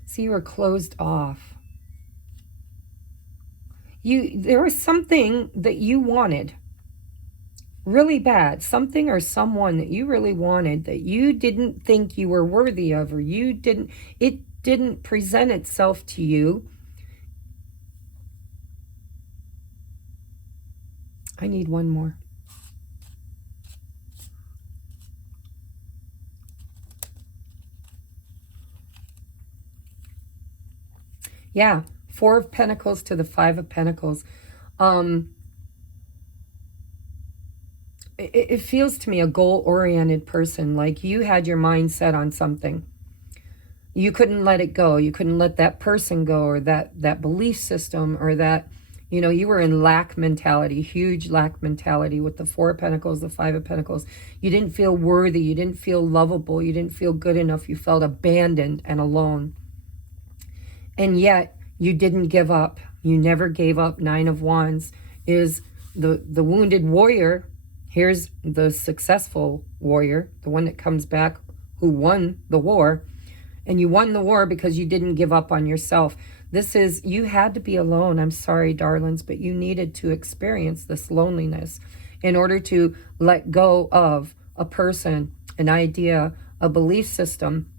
See, you were closed off. There was something that you wanted really bad, something or someone that you really wanted that you didn't think you were worthy of, or it didn't present itself to you. I need one more. Yeah, Four of Pentacles to the Five of Pentacles. It feels to me a goal-oriented person, like you had your mind set on something. You couldn't let it go. You couldn't let that person go, or that belief system, or that, you know, you were in lack mentality, huge lack mentality with the Four of Pentacles, the Five of Pentacles. You didn't feel worthy. You didn't feel lovable. You didn't feel good enough. You felt abandoned and alone. And yet you didn't give up. You never gave up. Nine of Wands is the wounded warrior. Here's the successful warrior, the one that comes back, who won the war. And you won the war because you didn't give up on yourself. This is, you had to be alone. I'm sorry, darlings, but you needed to experience this loneliness in order to let go of a person, an idea, a belief system,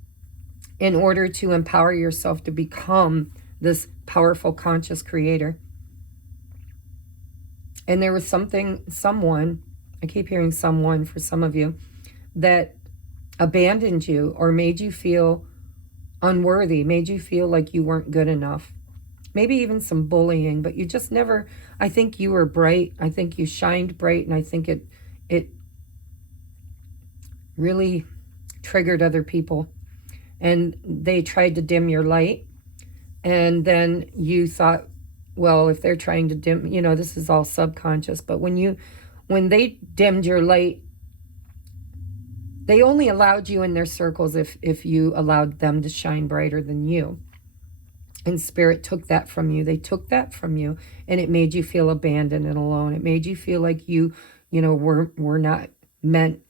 in order to empower yourself to become this powerful, conscious creator. And there was someone, I keep hearing someone for some of you, that abandoned you or made you feel unworthy, made you feel like you weren't good enough. Maybe even some bullying, but you just never, I think you were bright. I think you shined bright, and I think it really triggered other people. And they tried to dim your light. And then you thought, well, if they're trying to dim, you know, this is all subconscious. But when you when they dimmed your light, they only allowed you in their circles if you allowed them to shine brighter than you. And Spirit took that from you. They took that from you, and it made you feel abandoned and alone. It made you feel like you know, were not meant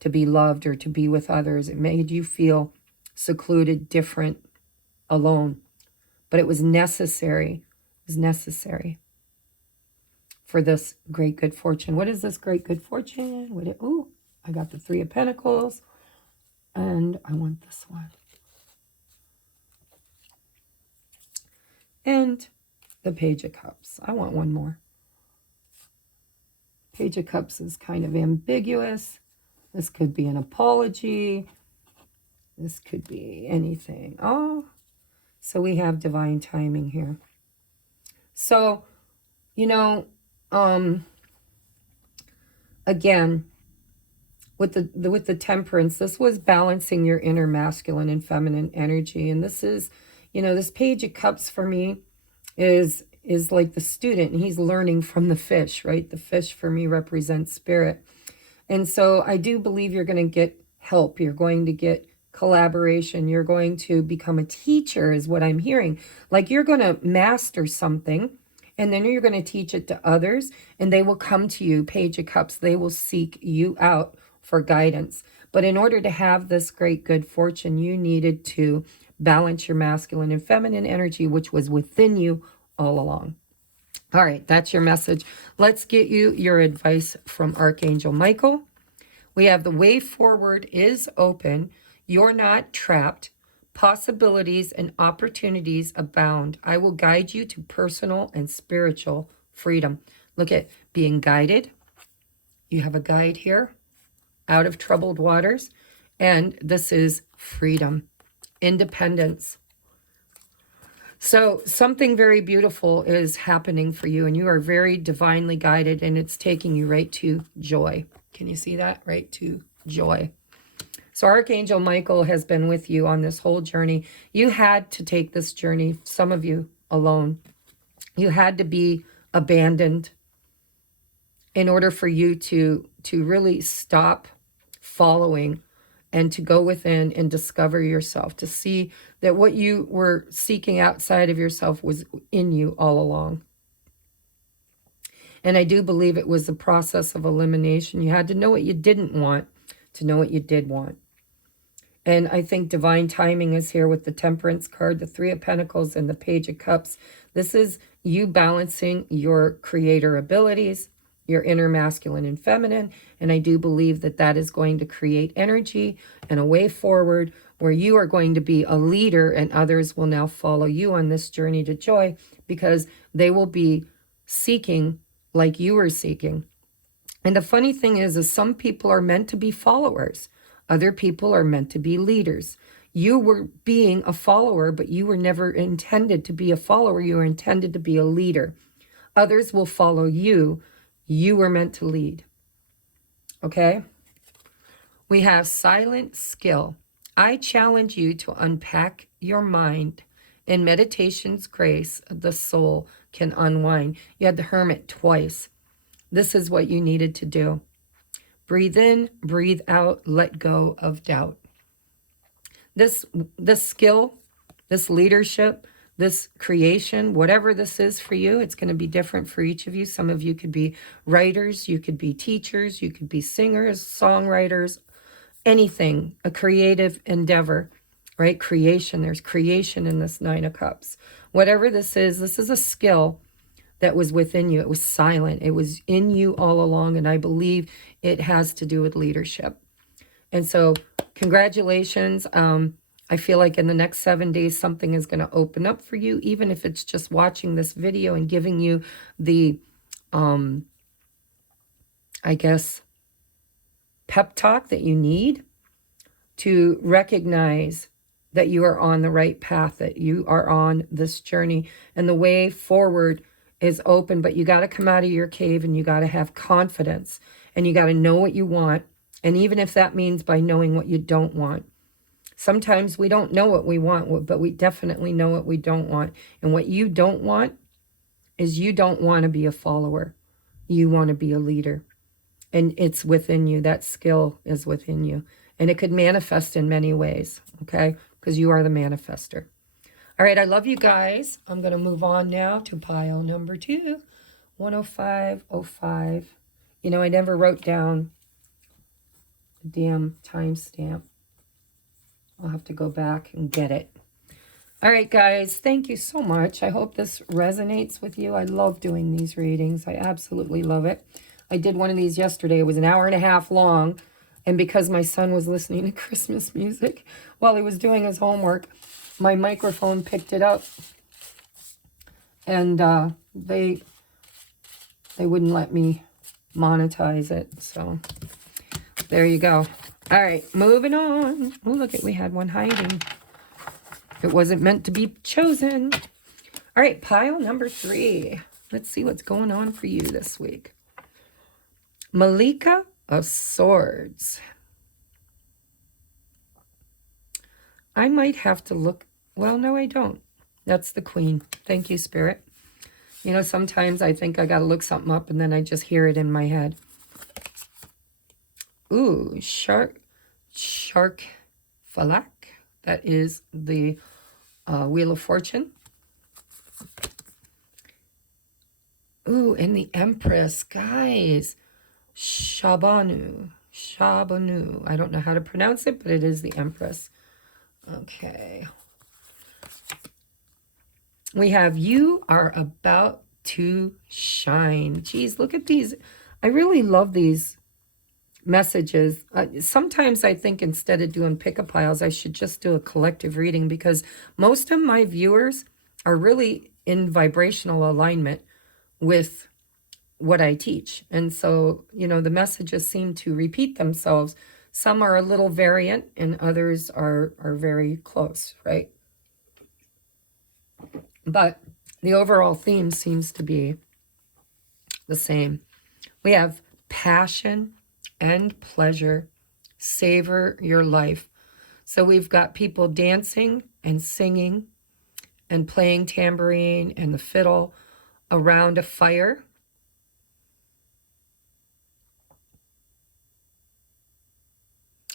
to be loved or to be with others. It made you feel secluded, different, alone. But it was necessary. It was necessary for this great good fortune. What is this great good fortune? Ooh, I got the Three of Pentacles, and I want this one. And the Page of Cups. I want one more. Page of Cups is kind of ambiguous. This could be an apology. This could be anything. Oh, so we have divine timing here. So, you know, again, with the Temperance, this was balancing your inner masculine and feminine energy. And this is, you know, this Page of Cups for me is like the student. He's learning from the fish, right? The fish for me represents spirit. And so I do believe you're going to get help. You're going to get collaboration. You're going to become a teacher is what I'm hearing. Like you're going to master something, and then you're going to teach it to others, and they will come to you, Page of Cups. They will seek you out for guidance. But in order to have this great good fortune, you needed to balance your masculine and feminine energy, which was within you all along. All right, that's your message. Let's get you your advice from Archangel Michael. We have the way forward is open. You're not trapped. Possibilities and opportunities abound. I will guide you to personal and spiritual freedom. Look at being guided. You have a guide here. Out of troubled waters. And this is freedom. Independence. So something very beautiful is happening for you, and you are very divinely guided, and it's taking you right to joy. Can you see that? Right to joy. So Archangel Michael has been with you on this whole journey. You had to take this journey, some of you alone. You had to be abandoned in order for you to really stop following and to go within and discover yourself, to see that what you were seeking outside of yourself was in you all along. And I do believe it was a process of elimination. You had to know what you didn't want to know what you did want. And I think divine timing is here with the Temperance card, the Three of Pentacles, and the Page of Cups. This is you balancing your creator abilities, your inner masculine and feminine. And I do believe that that is going to create energy and a way forward where you are going to be a leader, and others will now follow you on this journey to joy because they will be seeking like you were seeking. And the funny thing is some people are meant to be followers. Other people are meant to be leaders. You were being a follower, but you were never intended to be a follower. You were intended to be a leader. Others will follow you. You were meant to lead. Okay? We have silent skill. I challenge you to unpack your mind. In meditation's grace, the soul can unwind. You had the Hermit twice. This is what you needed to do. Breathe in, breathe out, let go of doubt. This skill, this leadership, this creation, whatever this is for you, it's going to be different for each of you. Some of you could be writers, you could be teachers, you could be singers, songwriters, anything, a creative endeavor, right? Creation, there's creation in this Nine of Cups. Whatever this is a skill that was within you. It was silent. It was in you all along, and I believe it has to do with leadership. And so congratulations. I feel like in the next 7 days, something is going to open up for you, even if it's just watching this video and giving you the, I guess, pep talk that you need to recognize that you are on the right path, that you are on this journey, and the way forward is open. But you got to come out of your cave, and you got to have confidence, and you got to know what you want. And even if that means by knowing what you don't want. Sometimes we don't know what we want, but we definitely know what we don't want. And what you don't want is you don't want to be a follower. You want to be a leader. And it's within you. That skill is within you. And it could manifest in many ways, okay? Because you are the manifester. All right, I love you guys. I'm going to move on now to pile number 2, 10505. You know, I never wrote down the damn timestamp. I'll have to go back and get it. All right, guys, thank you so much. I hope this resonates with you. I love doing these readings. I absolutely love it. I did one of these yesterday. It was an hour and a half long. And because my son was listening to Christmas music while he was doing his homework, my microphone picked it up. And they wouldn't let me monetize it. So there you go. All right, moving on. Oh, look, we had one hiding. It wasn't meant to be chosen. All right, pile number 3. Let's see what's going on for you this week. Malika of Swords. I might have to look. Well, no, I don't. That's the Queen. Thank you, Spirit. You know, sometimes I think I got to look something up and then I just hear it in my head. Ooh, Shark Falak. That is the Wheel of Fortune. Ooh, and the Empress. Guys, Shabanu. I don't know how to pronounce it, but it is the Empress. Okay. We have you are about to shine. Geez, look at these. I really love these messages. Sometimes I think instead of doing pick-a piles, I should just do a collective reading because most of my viewers are really in vibrational alignment with what I teach. And so, you know, the messages seem to repeat themselves. Some are a little variant and others are very close, right? But the overall theme seems to be the same. We have passion and pleasure. Savor your life. So we've got people dancing and singing and playing tambourine and the fiddle around a fire.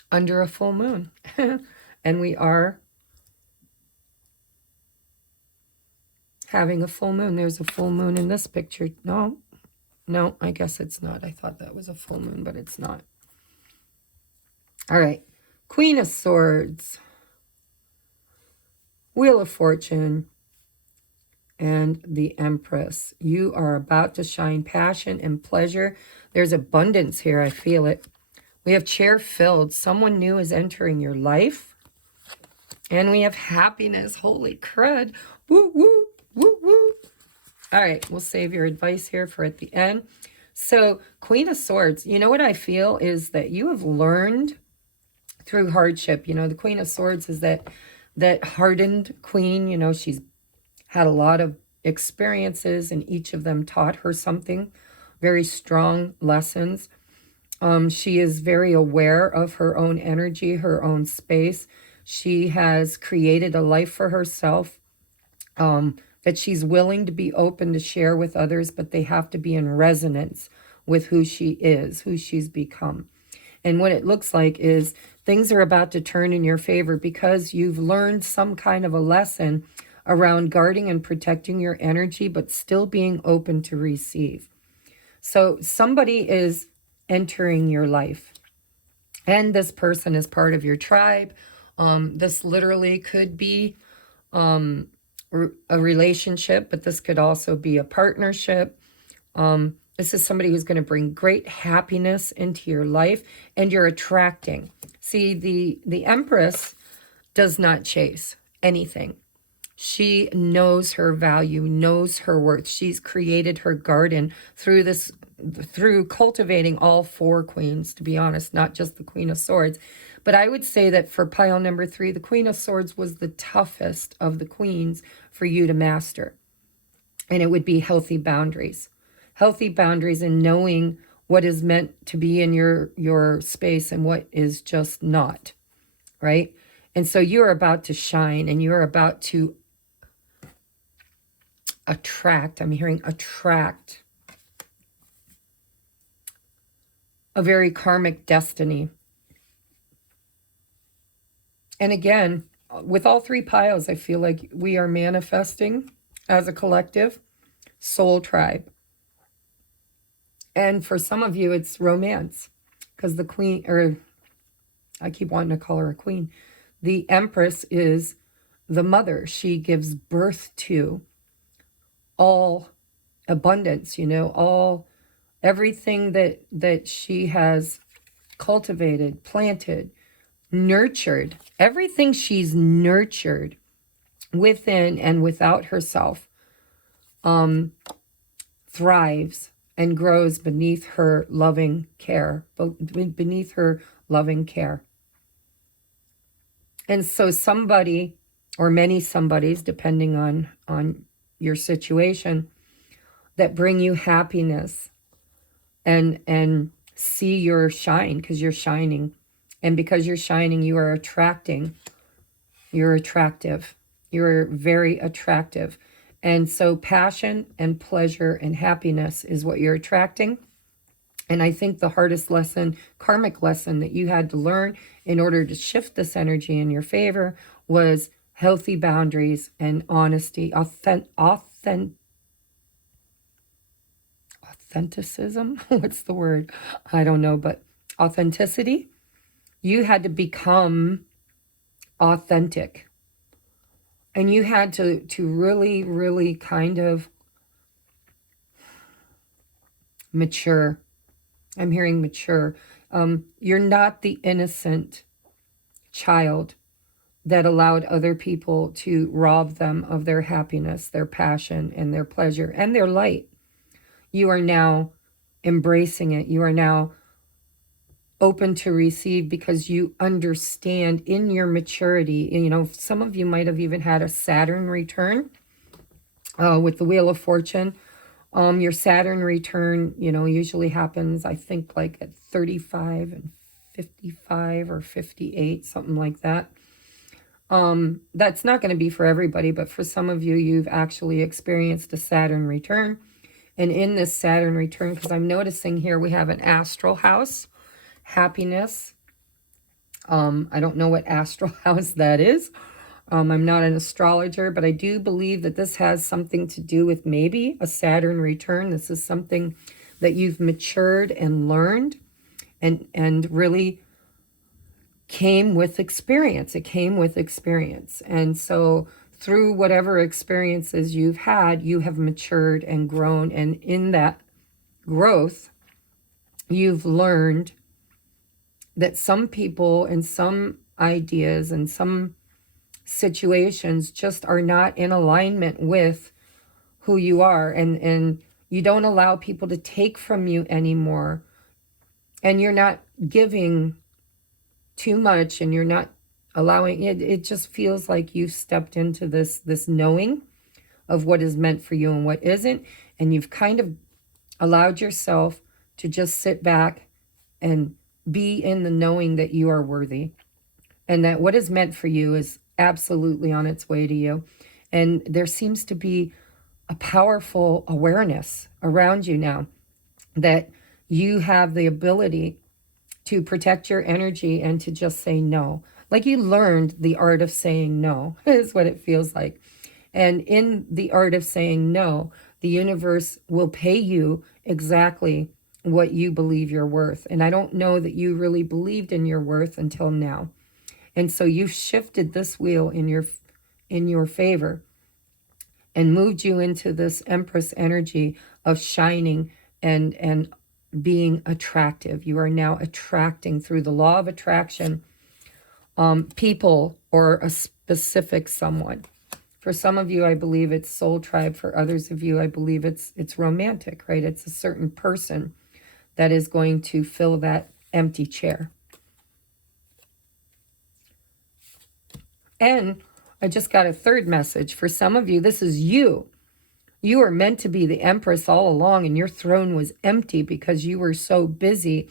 Under a full moon. And we are having a full moon. There's a full moon in this picture. No, I guess it's not. I thought that was a full moon, but it's not. All right. Queen of Swords. Wheel of Fortune. And the Empress. You are about to shine. Passion and pleasure. There's abundance here. I feel it. We have chair filled. Someone new is entering your life. And we have happiness. Holy crud. Woo, woo, woo, woo. All right, we'll save your advice here for at the end. So, Queen of Swords, you know what I feel is that you have learned through hardship. You know, the Queen of Swords is that hardened queen. You know, she's had a lot of experiences and each of them taught her something. Very strong lessons. She is very aware of her own energy, her own space. She has created a life for herself that she's willing to be open to share with others, but they have to be in resonance with who she is, who she's become. And what it looks like is things are about to turn in your favor because you've learned some kind of a lesson around guarding and protecting your energy, but still being open to receive. So somebody is entering your life. And this person is part of your tribe. This literally could be a relationship, but this could also be a partnership. This is somebody who's going to bring great happiness into your life, and you're attracting. See, the Empress does not chase anything. She knows her value, knows her worth. She's created her garden through cultivating all 4 queens, to be honest, not just the Queen of Swords. But I would say that for pile number 3, the Queen of Swords was the toughest of the queens for you to master. And it would be healthy boundaries. Healthy boundaries and knowing what is meant to be in your space and what is just not, right? And so you're about to shine and you're about to attract. I'm hearing attract a very karmic destiny. And again, with all three piles, I feel like we are manifesting as a collective soul tribe. And for some of you, it's romance, because the queen, or I keep wanting to call her a queen, the Empress is the mother. She gives birth to all abundance, everything that she has cultivated, planted, nurtured, everything she's nurtured within and without herself thrives and grows beneath her loving care, beneath her loving care. And so somebody, or many somebodies, depending on your situation, that bring you happiness and see your shine, because you're shining. And because you're shining, you are attracting. You're attractive. You're very attractive. And so passion and pleasure and happiness is what you're attracting. And I think the hardest lesson, karmic lesson, that you had to learn in order to shift this energy in your favor was healthy boundaries and honesty, authenticism. What's the word? I don't know, but authenticity. You had to become authentic. And you had to really, really kind of mature. I'm hearing mature. You're not the innocent child that allowed other people to rob them of their happiness, their passion, and their pleasure, and their light. You are now embracing it. You are now open to receive, because you understand in your maturity. Some of you might have even had a Saturn return with the Wheel of Fortune. Your Saturn return, usually happens, I think, like at 35 and 55 or 58, something like that. That's not going to be for everybody, but for some of you, you've actually experienced a Saturn return. And in this Saturn return, because I'm noticing here we have an astral house, happiness. I don't know what astral house that is. I'm not an astrologer, but I do believe that this has something to do with maybe a Saturn return. This is something that you've matured and learned and really came with experience. It came with experience. And so through whatever experiences you've had, you have matured and grown. And in that growth, you've learned that some people and some ideas and some situations just are not in alignment with who you are, and you don't allow people to take from you anymore, and you're not giving too much, and you're not allowing it just feels like you've stepped into this knowing of what is meant for you and what isn't, and you've kind of allowed yourself to just sit back and be in the knowing that you are worthy, and that what is meant for you is absolutely on its way to you. And there seems to be a powerful awareness around you now that you have the ability to protect your energy and to just say no. Like you learned the art of saying no, is what it feels like. And in the art of saying no, the universe will pay you exactly what you believe you're worth. And I don't know that you really believed in your worth until now. And so you've shifted this wheel in your favor and moved you into this Empress energy of shining and being attractive. You are now attracting through the law of attraction people or a specific someone. For some of you, I believe it's soul tribe. For others of you, I believe it's romantic, right? It's a certain person that is going to fill that empty chair. And I just got a third message. For some of you, this is you. You were meant to be the Empress all along, and your throne was empty because you were so busy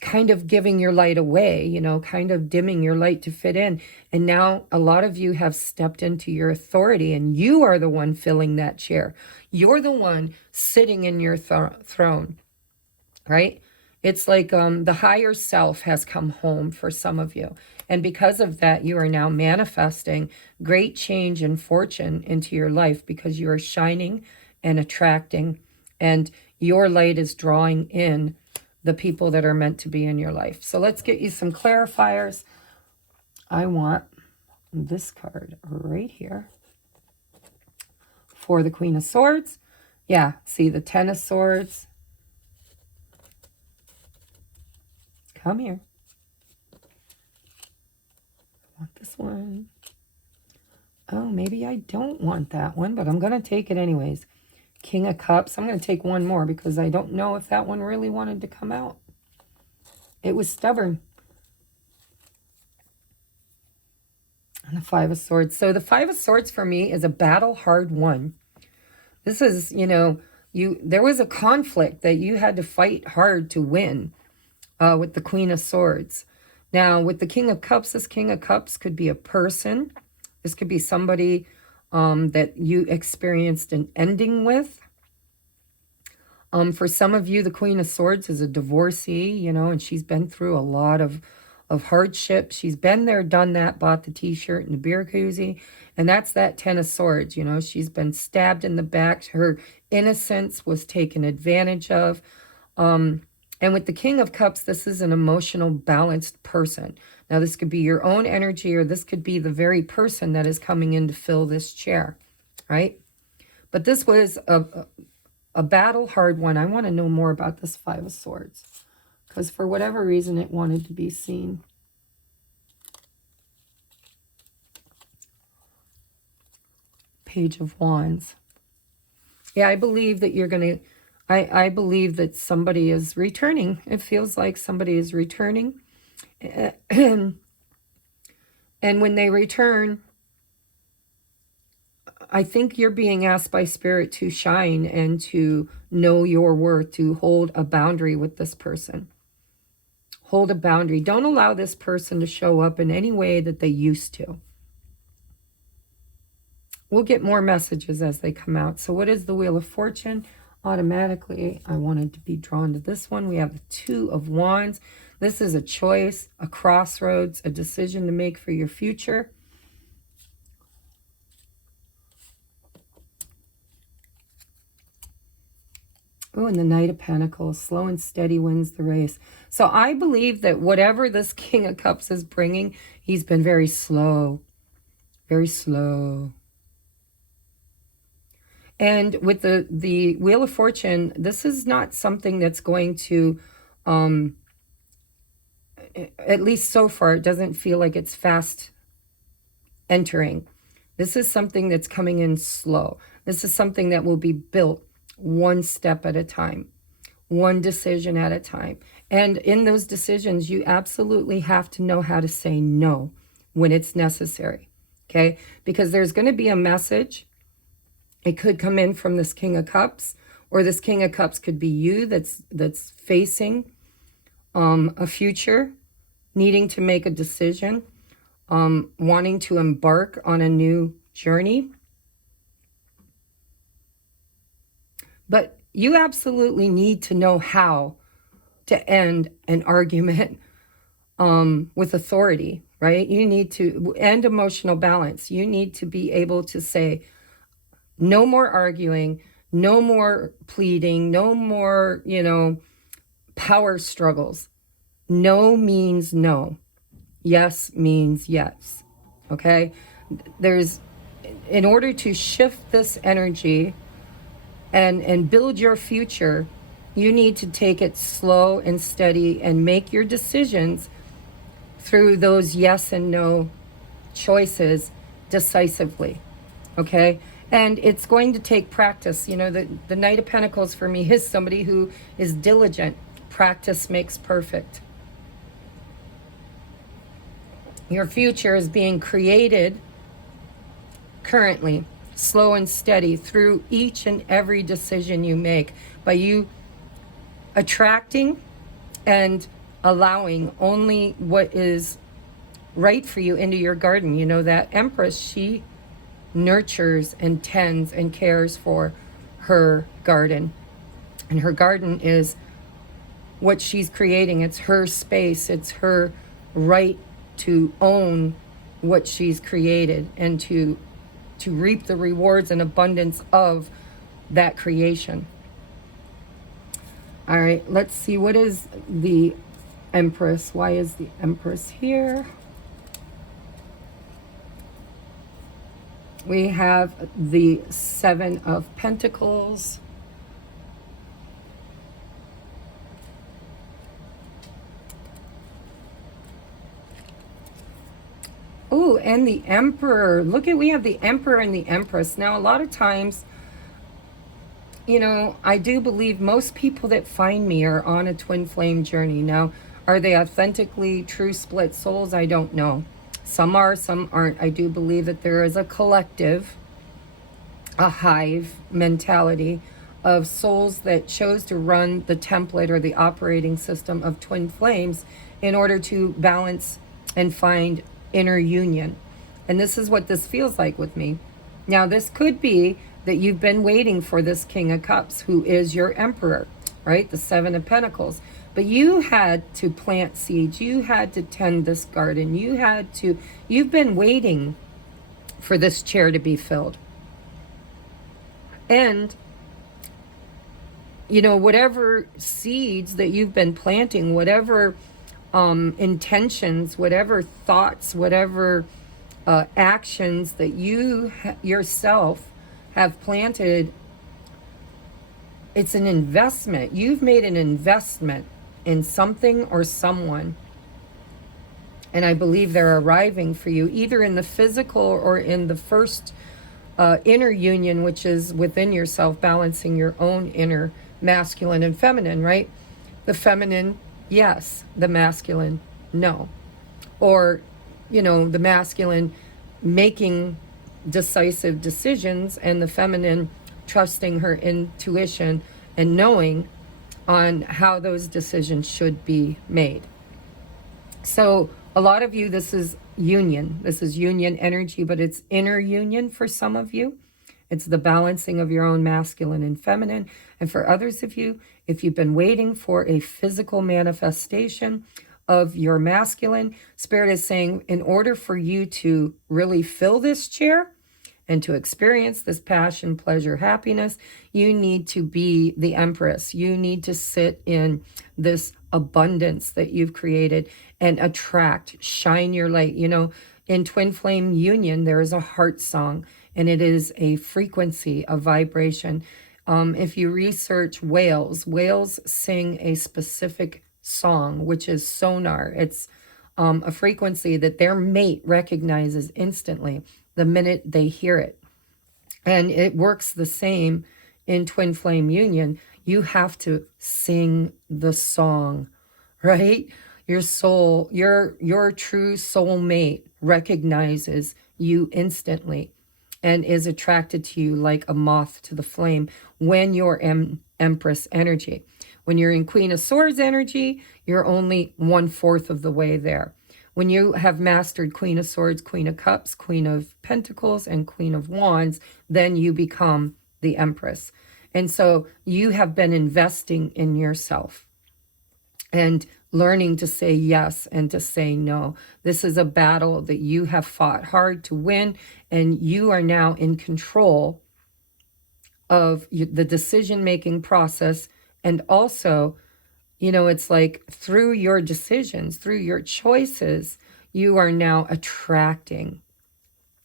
kind of giving your light away, you know, kind of dimming your light to fit in. And now a lot of you have stepped into your authority, and you are the one filling that chair. You're the one sitting in your throne, right? It's like the higher self has come home for some of you. And because of that, you are now manifesting great change and fortune into your life, because you are shining and attracting, and your light is drawing in the people that are meant to be in your life. So let's get you some clarifiers. I want this card right here for the Queen of Swords. Yeah, see the Ten of Swords. Come here. I want this one. Oh, maybe I don't want that one, but I'm going to take it anyways. King of Cups. I'm going to take one more because I don't know if that one really wanted to come out. It was stubborn. And the Five of Swords. So the Five of Swords for me is a battle hard won. This is, you know, there was a conflict that you had to fight hard to win with the Queen of Swords. Now, with the King of Cups, this King of Cups could be a person. This could be somebody that you experienced an ending with. For some of you, the Queen of Swords is a divorcee, you know, and she's been through a lot of hardship. She's been there, done that, bought the t-shirt and the beer koozie. And that's that Ten of Swords, you know. She's been stabbed in the back. Her innocence was taken advantage of. And with the King of Cups, this is an emotional, balanced person. Now, this could be your own energy, or this could be the very person that is coming in to fill this chair, right? But this was a battle hard one. I want to know more about this Five of Swords, because for whatever reason, it wanted to be seen. Page of Wands. Yeah, I believe that you're going to... I believe that somebody is returning. It feels like somebody is returning. And when they return, I think you're being asked by Spirit to shine and to know your worth, to hold a boundary with this person. Hold a boundary. Don't allow this person to show up in any way that they used to. We'll get more messages as they come out. So what is the Wheel of Fortune? Automatically, I wanted to be drawn to this one. We have the Two of Wands. This is a choice, a crossroads, a decision to make for your future. Oh, and the Knight of Pentacles, slow and steady wins the race. So I believe that whatever this King of Cups is bringing, he's been very slow, very slow. And with the Wheel of Fortune, this is not something that's going to, at least so far, it doesn't feel like it's fast entering. This is something that's coming in slow. This is something that will be built one step at a time, one decision at a time. And in those decisions, you absolutely have to know how to say no when it's necessary, okay? Because there's going to be a message. It could come in from this King of Cups, or this King of Cups could be you that's facing a future, needing to make a decision, wanting to embark on a new journey. But you absolutely need to know how to end an argument with authority, right? You need to end emotional balance. You need to be able to say, no more arguing, no more pleading, no more, you know, power struggles. No means no. Yes means yes. Okay? In order to shift this energy and build your future, you need to take it slow and steady and make your decisions through those yes and no choices decisively. Okay? And it's going to take practice. You know, the Knight of Pentacles for me is somebody who is diligent. Practice makes perfect. Your future is being created currently, slow and steady, through each and every decision you make, by you attracting and allowing only what is right for you into your garden. You know, that Empress, she nurtures and tends and cares for her garden. And her garden is what she's creating. It's her space. It's her right to own what she's created and to reap the rewards and abundance of that creation. All right, let's see. What is the Empress? Why is the Empress here? We have the Seven of Pentacles. Oh, and the Emperor. Look at, we have the Emperor and the Empress. Now, a lot of times, you know, I do believe most people that find me are on a twin flame journey. Now, are they authentically true split souls? I don't know. Some are, some aren't. I do believe that there is a collective, a hive mentality of souls that chose to run the template or the operating system of twin flames in order to balance and find inner union. And this is what this feels like with me. Now, this could be that you've been waiting for this King of Cups, who is your Emperor, right? The Seven of Pentacles. But you had to plant seeds. You had to tend this garden. You've been waiting for this chair to be filled. And, you know, whatever seeds that you've been planting, whatever intentions, whatever thoughts, whatever actions that you yourself have planted, it's an investment. You've made an investment in something or someone. And I believe they're arriving for you, either in the physical or in the first inner union, which is within yourself, balancing your own inner masculine and feminine, right? The feminine, yes. The masculine, no. Or, you know, the masculine making decisive decisions and the feminine trusting her intuition and knowing on how those decisions should be made. So a lot of you, this is union. This is union energy, but it's inner union for some of you. It's the balancing of your own masculine and feminine. And for others of you, if you've been waiting for a physical manifestation of your masculine, Spirit is saying, in order for you to really fill this chair and to experience this passion, pleasure, happiness, you need to be the Empress. You need to sit in this abundance that you've created and attract, shine your light. You know, in twin flame union, there is a heart song, and it is a frequency, a vibration. If you research whales sing a specific song, which is sonar. It's a frequency that their mate recognizes instantly the minute they hear it. And it works the same in twin flame union. You have to sing the song, right? Your soul, your true soul mate recognizes you instantly and is attracted to you like a moth to the flame when you're Empress energy. When you're in Queen of Swords energy, you're only 1/4 of the way there. When you have mastered Queen of Swords, Queen of Cups, Queen of Pentacles, and Queen of Wands, then you become the Empress. And so you have been investing in yourself and learning to say yes and to say no. This is a battle that you have fought hard to win, and you are now in control of the decision-making process. And also, you know, it's like through your decisions, through your choices, you are now attracting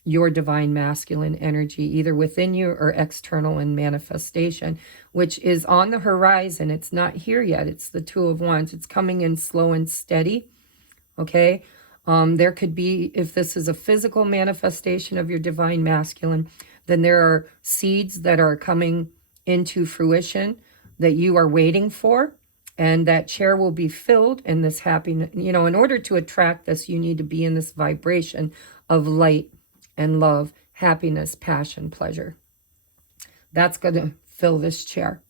your divine masculine energy, either within you or external in manifestation, which is on the horizon. It's not here yet. It's the Two of Wands. It's coming in slow and steady, okay? There could be, if this is a physical manifestation of your divine masculine, then there are seeds that are coming into fruition that you are waiting for, and that chair will be filled in this happiness. You know, in order to attract this, you need to be in this vibration of light and love, happiness, passion, pleasure. That's going to fill this chair.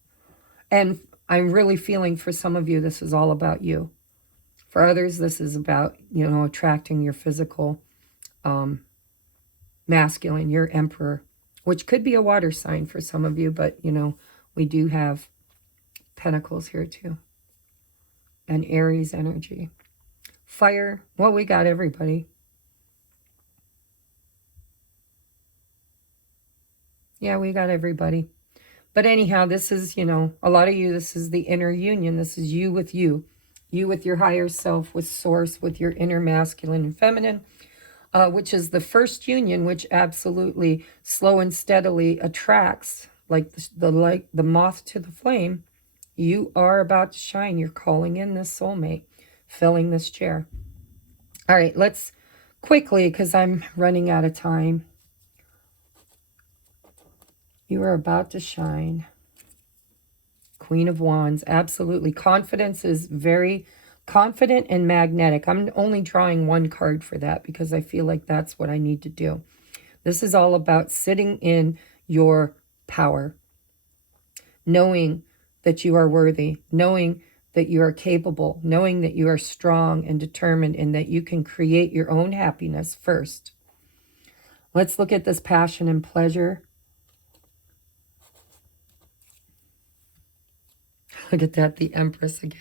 And I'm really feeling for some of you, this is all about you. For others, this is about, you know, attracting your physical masculine, your emperor, which could be a water sign for some of you, but, you know, we do have pentacles here too. And Aries energy. Fire, well, we got everybody. Yeah, we got everybody. But anyhow, this is, you know, a lot of you, this is the inner union. This is you with you. You with your higher self, with source, with your inner masculine and feminine, which is the first union, which absolutely slow and steadily attracts, like the moth to the flame. You are about to shine. You're calling in this soulmate, filling this chair. All right, let's quickly, because I'm running out of time. You are about to shine. Queen of Wands, absolutely. Confidence is very confident and magnetic. I'm only drawing one card for that because I feel like that's what I need to do. This is all about sitting in your power, knowing that you are worthy, knowing that you are capable, knowing that you are strong and determined and that you can create your own happiness first. Let's look at this passion and pleasure. Look at that, the Empress again.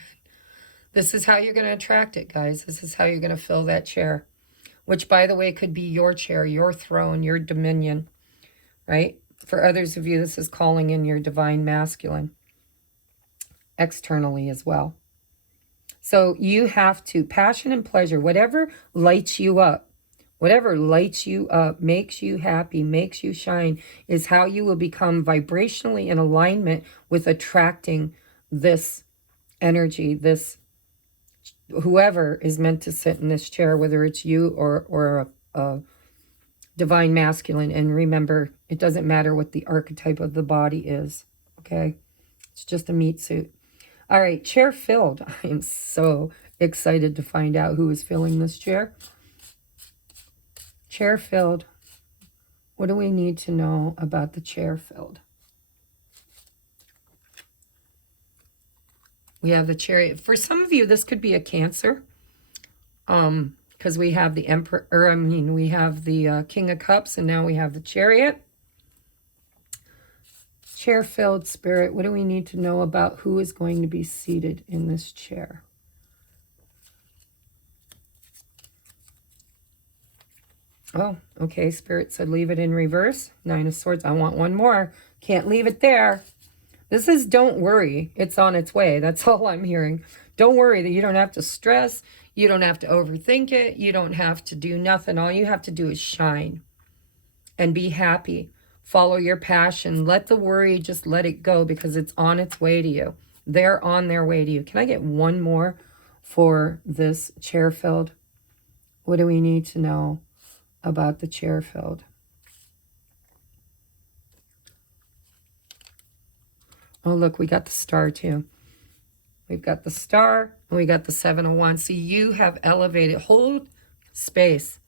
This is how you're going to attract it, guys. This is how you're going to fill that chair, which, by the way, could be your chair, your throne, your dominion, right? For others of you, this is calling in your divine masculine externally as well. So you have to, passion and pleasure, whatever lights you up, makes you happy, makes you shine, is how you will become vibrationally in alignment with attracting this energy, this whoever is meant to sit in this chair, whether it's you or a divine masculine. And remember, it doesn't matter what the archetype of the body is, okay? It's just a meat suit. All right, chair filled. I am so excited to find out who is filling this chair. Chair filled. What do we need to know about the chair filled? We have the Chariot. For some of you, this could be a Cancer, because we have the Emperor, we have the King of Cups, and now we have the Chariot. Chair-filled spirit. What do we need to know about who is going to be seated in this chair? Oh, okay. Spirit said leave it in reverse. Nine of Swords. I want one more. Can't leave it there. This is don't worry. It's on its way. That's all I'm hearing. Don't worry that you don't have to stress. You don't have to overthink it. You don't have to do nothing. All you have to do is shine and be happy. Follow your passion. Let the worry, just let it go because it's on its way to you. They're on their way to you. Can I get one more for this chair filled? What do we need to know about the chair filled? Oh, look, we got the star too. We've got the star and we got the Seven of Wands. So you have elevated. Hold space.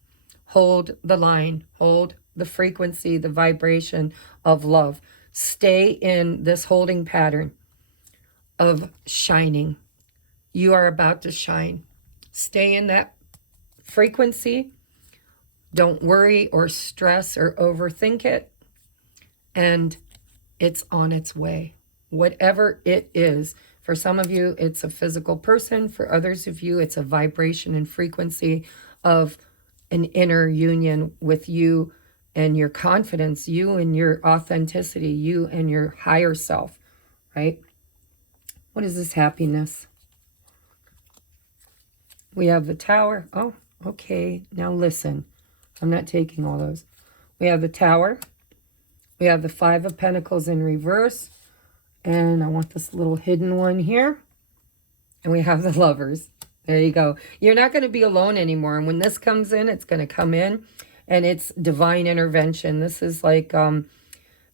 Hold the line. Hold the frequency, the vibration of love. Stay in this holding pattern of shining. You are about to shine. Stay in that frequency. Don't worry or stress or overthink it. And it's on its way. Whatever it is. For some of you, it's a physical person. For others of you, it's a vibration and frequency of an inner union with you and your confidence, you and your authenticity, you and your higher self, right? What is this happiness? We have the Tower. Oh, okay. Now listen. I'm not taking all those. We have the Tower. We have the Five of Pentacles in reverse. And I want this little hidden one here. And we have the Lovers. There you go. You're not going to be alone anymore. And when this comes in, it's going to come in. And it's divine intervention. This is like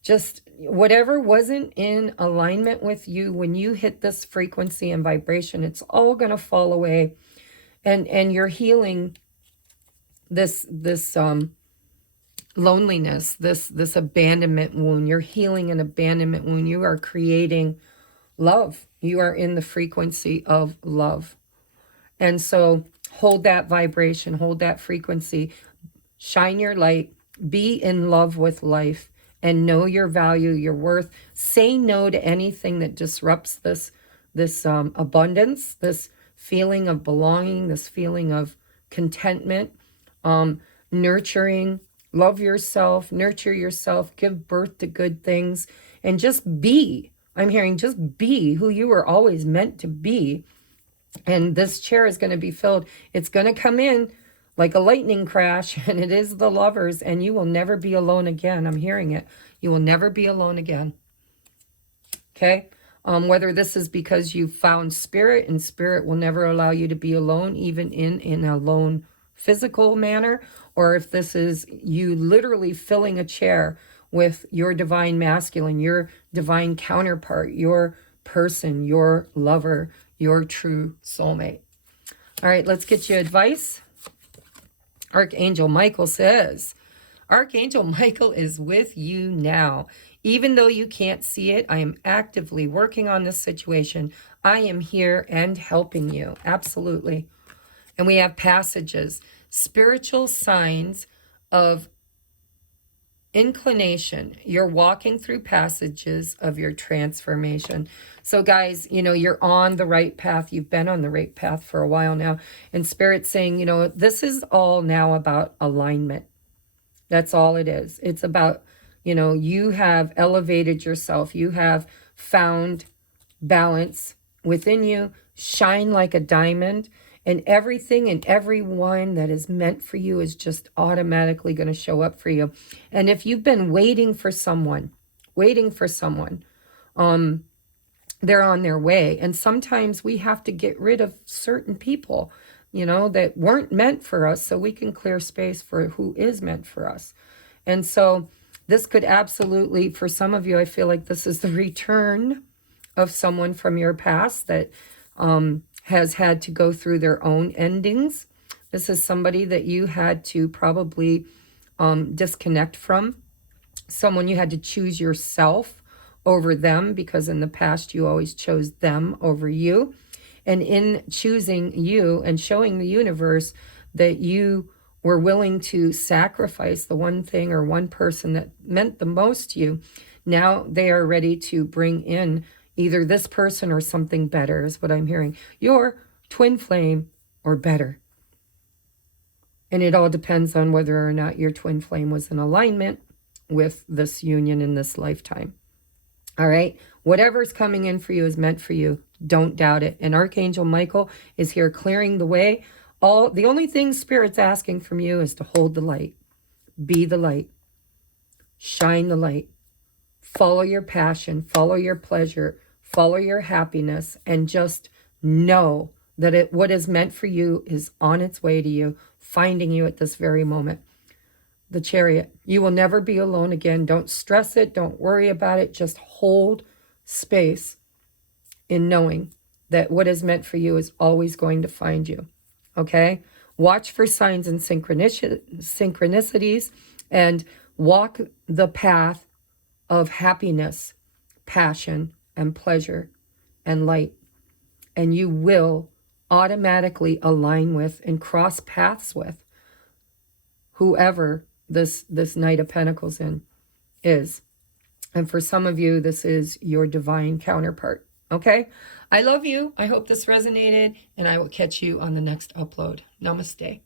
just whatever wasn't in alignment with you. When you hit this frequency and vibration, it's all going to fall away. And you're healing this loneliness, this abandonment wound. You're healing an abandonment wound. You are creating love. You are in the frequency of love. And so hold that vibration, hold that frequency, shine your light, be in love with life, and know your value, your worth. Say no to anything that disrupts this abundance, this feeling of belonging, this feeling of contentment, nurturing. Love yourself, nurture yourself, give birth to good things, and just be. I'm hearing just be who you were always meant to be. And this chair is going to be filled. It's going to come in like a lightning crash, and it is the lovers, and you will never be alone again. I'm hearing it. You will never be alone again. Okay? Whether this is because you found spirit, and spirit will never allow you to be alone, even in a lone physical manner, or if this is you literally filling a chair with your divine masculine, your divine counterpart, your person, your lover, your true soulmate. All right, let's get you advice. Archangel Michael says, Archangel Michael is with you now. Even though you can't see it, I am actively working on this situation. I am here and helping you. Absolutely. And we have passages, spiritual signs of inclination. You're walking through passages of your transformation. So guys, you know, you're on the right path. You've been on the right path for a while now. And Spirit's saying, you know, this is all now about alignment. That's all it is. It's about, you know, you have elevated yourself. You have found balance within you. Shine like a diamond. And everything and everyone that is meant for you is just automatically going to show up for you. And if you've been waiting for someone, they're on their way. And sometimes we have to get rid of certain people, you know, that weren't meant for us, so we can clear space for who is meant for us. And so this could absolutely, for some of you, I feel like this is the return of someone from your past that has had to go through their own endings. This is somebody that you had to probably disconnect from, someone you had to choose yourself over them, because in the past you always chose them over you. And in choosing you and showing the universe that you were willing to sacrifice the one thing or one person that meant the most to you, now they are ready to bring in either this person or something better, is what I'm hearing. Your twin flame or better. And it all depends on whether or not your twin flame was in alignment with this union in this lifetime. All right? Whatever's coming in for you is meant for you. Don't doubt it. And Archangel Michael is here clearing the way. The only thing Spirit's asking from you is to hold the light. Be the light. Shine the light. Follow your passion. Follow your pleasure. Follow your happiness. And just know that what is meant for you is on its way to you, finding you at this very moment. The Chariot. You will never be alone again. Don't stress it. Don't worry about it. Just hold space in knowing that what is meant for you is always going to find you. Okay? Watch for signs and synchronicities and walk the path of happiness, passion, and pleasure and light. And you will automatically align with and cross paths with whoever this Knight of Pentacles is. And for some of you, this is your divine counterpart. Okay? I love you. I hope this resonated, and I will catch you on the next upload. Namaste.